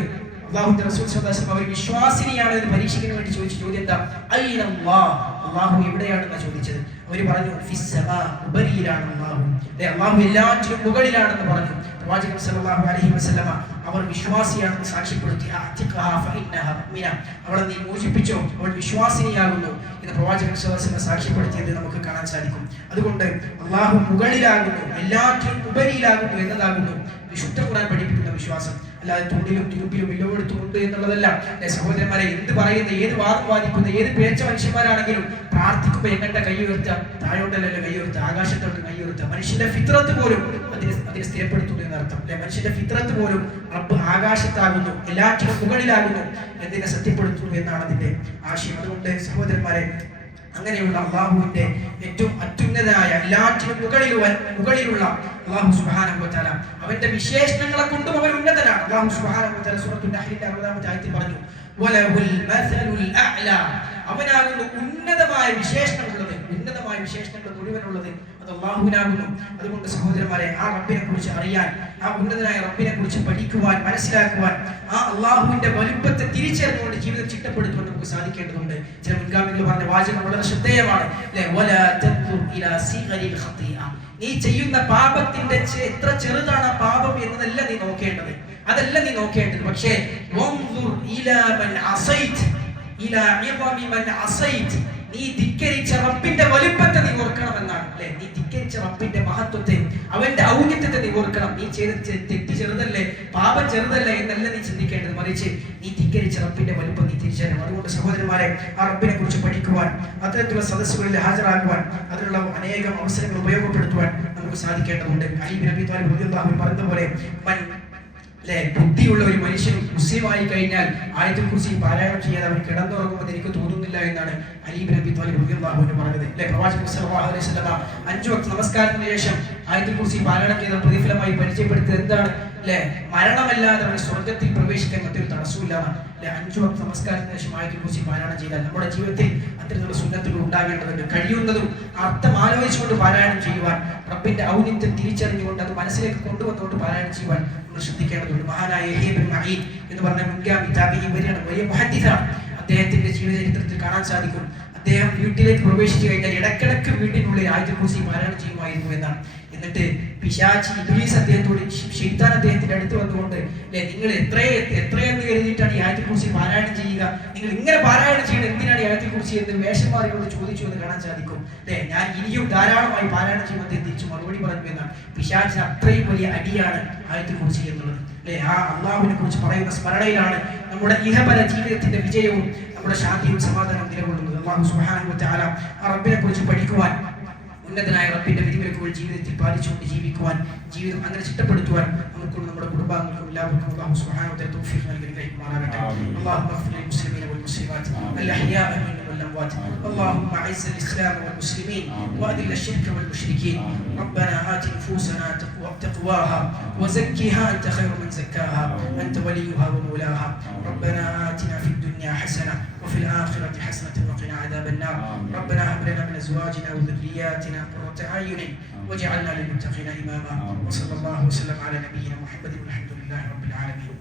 അല്ലാഹുവിന്റെ റസൂൽ സ്വല്ലല്ലാഹു അലൈഹി വസല്ലം അവർ വിശ്വാസിനിയാണ് എന്ന് പരീക്ഷിക്കാൻ വേണ്ടി ചോദിച്ച ചോദ്യം എന്താ? അയ്ന അല്ലാഹ്, അല്ലാഹു എവിടെയാണെന്നാണ് ചോദിച്ചത്. അവർ പറഞ്ഞു ഫിസ്സമാ, ഉപരിയിലാണ് അല്ലാഹു, അല്ലാഹു എല്ലാറ്റിനും മുകളിലാണെന്ന് പറഞ്ഞു. പ്രവാചകൻ സല്ലല്ലാഹു അലൈഹി വസല്ലമ അവർ വിശ്വാസിയാണെന്ന് സാക്ഷ്യപ്പെടുത്തി, അവളെ നീ മോചിപ്പിച്ചോ, അവൾ വിശ്വാസിനിയാകുന്നു എന്ന് പ്രവാചകൻ സല്ലല്ലാഹു അലൈഹി വസല്ലം സാക്ഷ്യപ്പെടുത്തിയത് നമുക്ക് കാണാൻ സാധിക്കും. അതുകൊണ്ട് അല്ലാഹു മുകളിലാകുന്നു, എല്ലാറ്റിനും ഉപരിയിലാകുന്നു എന്നതാകുന്നു വിശുദ്ധ ഖുർആൻ പഠിപ്പിക്കുന്ന വിശ്വാസം. അല്ലാതെ തുണിലും തുരുമ്പിലും എല്ലായിടത്തും ഉണ്ട് എന്നുള്ളതല്ല. സഹോദരന്മാരെ, എന്ത് പറയുന്ന, ഏത് വാദം വാദിക്കുന്ന, ഏത് പേച്ച മനുഷ്യന്മാരാണെങ്കിലും പ്രാർത്ഥിക്കുമ്പോൾ എങ്ങനെ കൈ ഉയർത്തുക? താഴോട്ടല്ലല്ലോ കൈ ഉയർത്തുക, ആകാശത്തോട്ട് കൈ ഉയർത്തുക. മനുഷ്യന്റെ ഫിത്രത്ത് പോലും അതിനെ സ്ഥിരപ്പെടുത്തുന്നു എന്നർത്ഥം, അല്ലെ? മനുഷ്യന്റെ ഫിത്രത്ത് പോലും റബ്ബ് ആകാശത്താകുന്നു, എല്ലാറ്റിനും മുകളിലാകുന്നു എന്നതിനെ സത്യപ്പെടുത്തുന്നു എന്നാണ് അതിന്റെ ആശയം. അതുകൊണ്ട് സഹോദരന്മാരെ, അങ്ങനെയുള്ള അള്ളാഹുവിന്റെ ഏറ്റവും അത്യുന്നതനായ, എല്ലാറ്റിനും മുകളിലുള്ള അല്ലാഹു സുബ്ഹാനഹു വ തആല, അവന്റെ വിശേഷണങ്ങളെ കൊണ്ടും അവൻ ഉന്നതനാണ്. അല്ലാഹു സുബ്ഹാനഹു വ തആല സൂറത്തുൽ നഹ്ലിന്റെ 60-ാമത്തെ ആയത്തിൽ പറഞ്ഞു, വലഹുൽ മസലുൽ അഅ്ലാ, അവനാകുന്നു ഉന്നതമായ വിശേഷണങ്ങളുള്ളത്, ഉന്നതമായ വിശേഷണങ്ങൾ മുഴുവനുള്ളത് അത് അല്ലാഹുവിനാകുന്നു. അതുകൊണ്ട് സഹോദരന്മാരെ, ആ റബ്ബിനെ കുറിച്ച് അറിയാൻ, ആ ഉന്നതനായ റബ്ബിനെ കുറിച്ച് പഠിക്കുവാൻ, മനസ്സിലാക്കുവാൻ, ആ അല്ലാഹുവിന്റെ വലുപ്പത്തെ തിരിച്ചറിഞ്ഞുകൊണ്ട് ജീവിതം ചിട്ടപ്പെടുത്തുവാൻ നമുക്ക് സാധിക്കേണ്ടതുണ്ട്. ചില മുൻഗാമികൾ പറഞ്ഞ വാചകം വളരെ ശ്രദ്ധേയമാണ്, വലാ തൻദുർ ഇലാ സിഗരിൽ ഖതീഅ, നീ ചെയ്യുന്ന പാപത്തിന്റെ എത്ര ചെറുതാണ് ആ പാപം എന്നതല്ല നീ നോക്കേണ്ടത്, അതല്ല നീ നോക്കേണ്ടത്. പക്ഷേ വൻദുർ ഇലാ മൻ അസൈത് ഇലാ ഇളമി മൻ അസൈത്, നീ ധിക്കരിച്ച റബ്ബിന്റെ വലുപ്പത്തെ നീ ഓർക്കണമെന്നാണ്, അല്ലെ? നീ ധിക്കരിച്ച റബ്ബിന്റെ മഹത്വത്തെ, അവന്റെ ഔന്നത്യത്തെ നീ ഓർക്കണം. നീ ചെയ്ത തെറ്റ് ചെറുതല്ലേ, പാപം ചെറുതല്ലേ എന്നല്ല നീ ചിന്തിക്കേണ്ടത്, മറിച്ച് നീ ധിക്കരിച്ച റബ്ബിന്റെ വലുപ്പം നീ തിരിച്ചറിയണം. അതുകൊണ്ട് സഹോദരന്മാരെ, ആ റബ്ബിനെ കുറിച്ച് പഠിക്കുവാൻ, അത്തരത്തിലുള്ള സദസ്സുകളിൽ ഹാജരാക്കുവാൻ, അതിനുള്ള അനേകം അവസരങ്ങൾ ഉപയോഗപ്പെടുത്തുവാൻ നമുക്ക് സാധിക്കേണ്ടതുണ്ട്. അലി ബിൻ അബീ ത്വാലിബ് റളിയല്ലാഹു അൻഹു പറഞ്ഞതുപോലെ, ബുദ്ധിയുള്ള ഒരു മനുഷ്യൻ മുസ്ലിമായി കഴിഞ്ഞാൽ ആയത്തുൽ കുർസി പാരായണം ചെയ്യാതെ അവൻ കിടന്നുറങ്ങുമെന്ന് എനിക്ക് തോന്നുന്നില്ല എന്നാണ് അലി ബിൻ അബീ ത്വാലിബ് റളിയല്ലാഹു അൻഹു പറഞ്ഞത്. പ്രവാചകൻ സല്ലല്ലാഹു അലൈഹി വസല്ലം 5 വക്ത് നമസ്കാരത്തിന് ശേഷം ആയത്തുൽ കുർസി പാരായണം ചെയ്ത പ്രതിഫലമായി പരിചയപ്പെടുത്തിയത് എന്താണ്? മരണമല്ലാതെ അവൻ സ്വർഗ്ഗത്തിൽ പ്രവേശിക്കാൻ മറ്റൊരു തടസ്സമില്ലാണ്. 5 വക്ത് നമസ്കാരത്തിന് ശേഷം ആയത്തുൽ കുർസി പാരായണം ചെയ്താൽ നമ്മുടെ ജീവിതത്തിൽ അത്തരത്തിലുള്ള സുന്നത്തുകൾ ഉണ്ടാകേണ്ടതുണ്ട്. കഴിയുന്നതും അർത്ഥം ആലോചിച്ചുകൊണ്ട് പാരായണം ചെയ്യുവാൻ, റബ്ബിന്റെ ഔന്നത്യം തിരിച്ചറിഞ്ഞുകൊണ്ട് അത് മനസ്സിലേക്ക് കൊണ്ടുവന്നുകൊണ്ട് പാരായണം ചെയ്യുവാൻ നമ്മൾ ശ്രദ്ധിക്കേണ്ടതുണ്ട്. മഹാനായ യഹ്യ ഇബ്നു മഈൻ എന്ന് പറഞ്ഞ മുൻഗാമി താബിഈ വരെയാണ്, വലിയ മുഹദ്ദിസാണ്. അദ്ദേഹത്തിന്റെ ജീവചരിത്രത്തിൽ കാണാൻ സാധിക്കും, അദ്ദേഹം വീട്ടിലേക്ക് പ്രവേശിച്ചു കഴിഞ്ഞാൽ ഇടക്കിടക്ക് വീട്ടിനുള്ളിൽ ആയത്തുൽ കുർസി പാരായണം ചെയ്യുമായിരുന്നു എന്നാണ്. എന്നിട്ട് പിശാചി ഇബ്ലീസ് അദ്ദേഹത്തോട്, ശൈത്താൻ അദ്ദേഹത്തിന്റെ അടുത്ത് വന്നുകൊണ്ട്, നിങ്ങൾ എത്രയെന്ന് കരുതിയിട്ടാണ് ഈ ആയത്തുൽ കുർസി പാരായണം ചെയ്യുക, നിങ്ങൾ ഇങ്ങനെ പാരായണം ചെയ്യണം, എന്തിനാണ് ഈ ആയത്തുൽ കുർസി എന്ന് വേഷന്മാരോട് ചോദിച്ചു എന്ന് കാണാൻ സാധിക്കും. ഞാൻ ഇനിയും ധാരാളമായി പാരായണം ചെയ്യുമ്പോൾ അദ്ദേഹം തിരിച്ചു മറുപടി പറഞ്ഞു എന്നാണ്. പിശാചിന് അത്രയും വലിയ അടിയാണ് ആയത്തുൽ കുർസി എന്നുള്ളത്. ആ അള്ളാഹുവിനെ കുറിച്ച് പറയുന്ന സ്മരണയിലാണ് നമ്മുടെ ഇഹപര ജീവിതത്തിന്റെ വിജയവും നമ്മുടെ ശാന്തിയും സമാധാനവും നിലകൊള്ളുന്നത്. അല്ലാഹു സുബ്ഹാനഹു വ തആല ആ റബ്ബിനെ കുറിച്ച് പഠിക്കുവാൻ, ഉന്നതനായ റബ്ബിന്റെ വിധിവിലക്കുകൾ ജീവിതത്തിൽ പാലിച്ചുകൊണ്ട് ജീവിക്കുവാൻ, ജീവിതം അങ്ങനെ ചിട്ടപ്പെടുത്തുവാൻ നമുക്കും നമ്മുടെ കുടുംബാംഗങ്ങൾക്കും എല്ലാവർക്കും അല്ലാഹു സുബ്ഹാനഹു വ തആല തൗഫീഖ് നൽകുമാറാകട്ടെ. അല്ലാഹുമ്മ ഗ്ഫിർ ലിൽ മുസ്ലിമീന വൽ മുസ്ലിമാത്ത് വൽ അഹ്യാഅ മിൻഹും വൽ അംവാത്. اللهم أعز الإسلام والمسلمين وأذل الشرك والمشركين. ربنا آت نفوسنا تقواها وزكها أنت خير من زكاها أنت وليها ومولاها. ربنا آتنا في الدنيا حسنة وفي الآخرة حسنة وقنا عذاب النار. ربنا هب لنا من أزواجنا وذرياتنا قرة أعين واجعلنا للمتقين إماما. وصلى الله وسلم على نبينا محمد والحمد لله رب العالمين.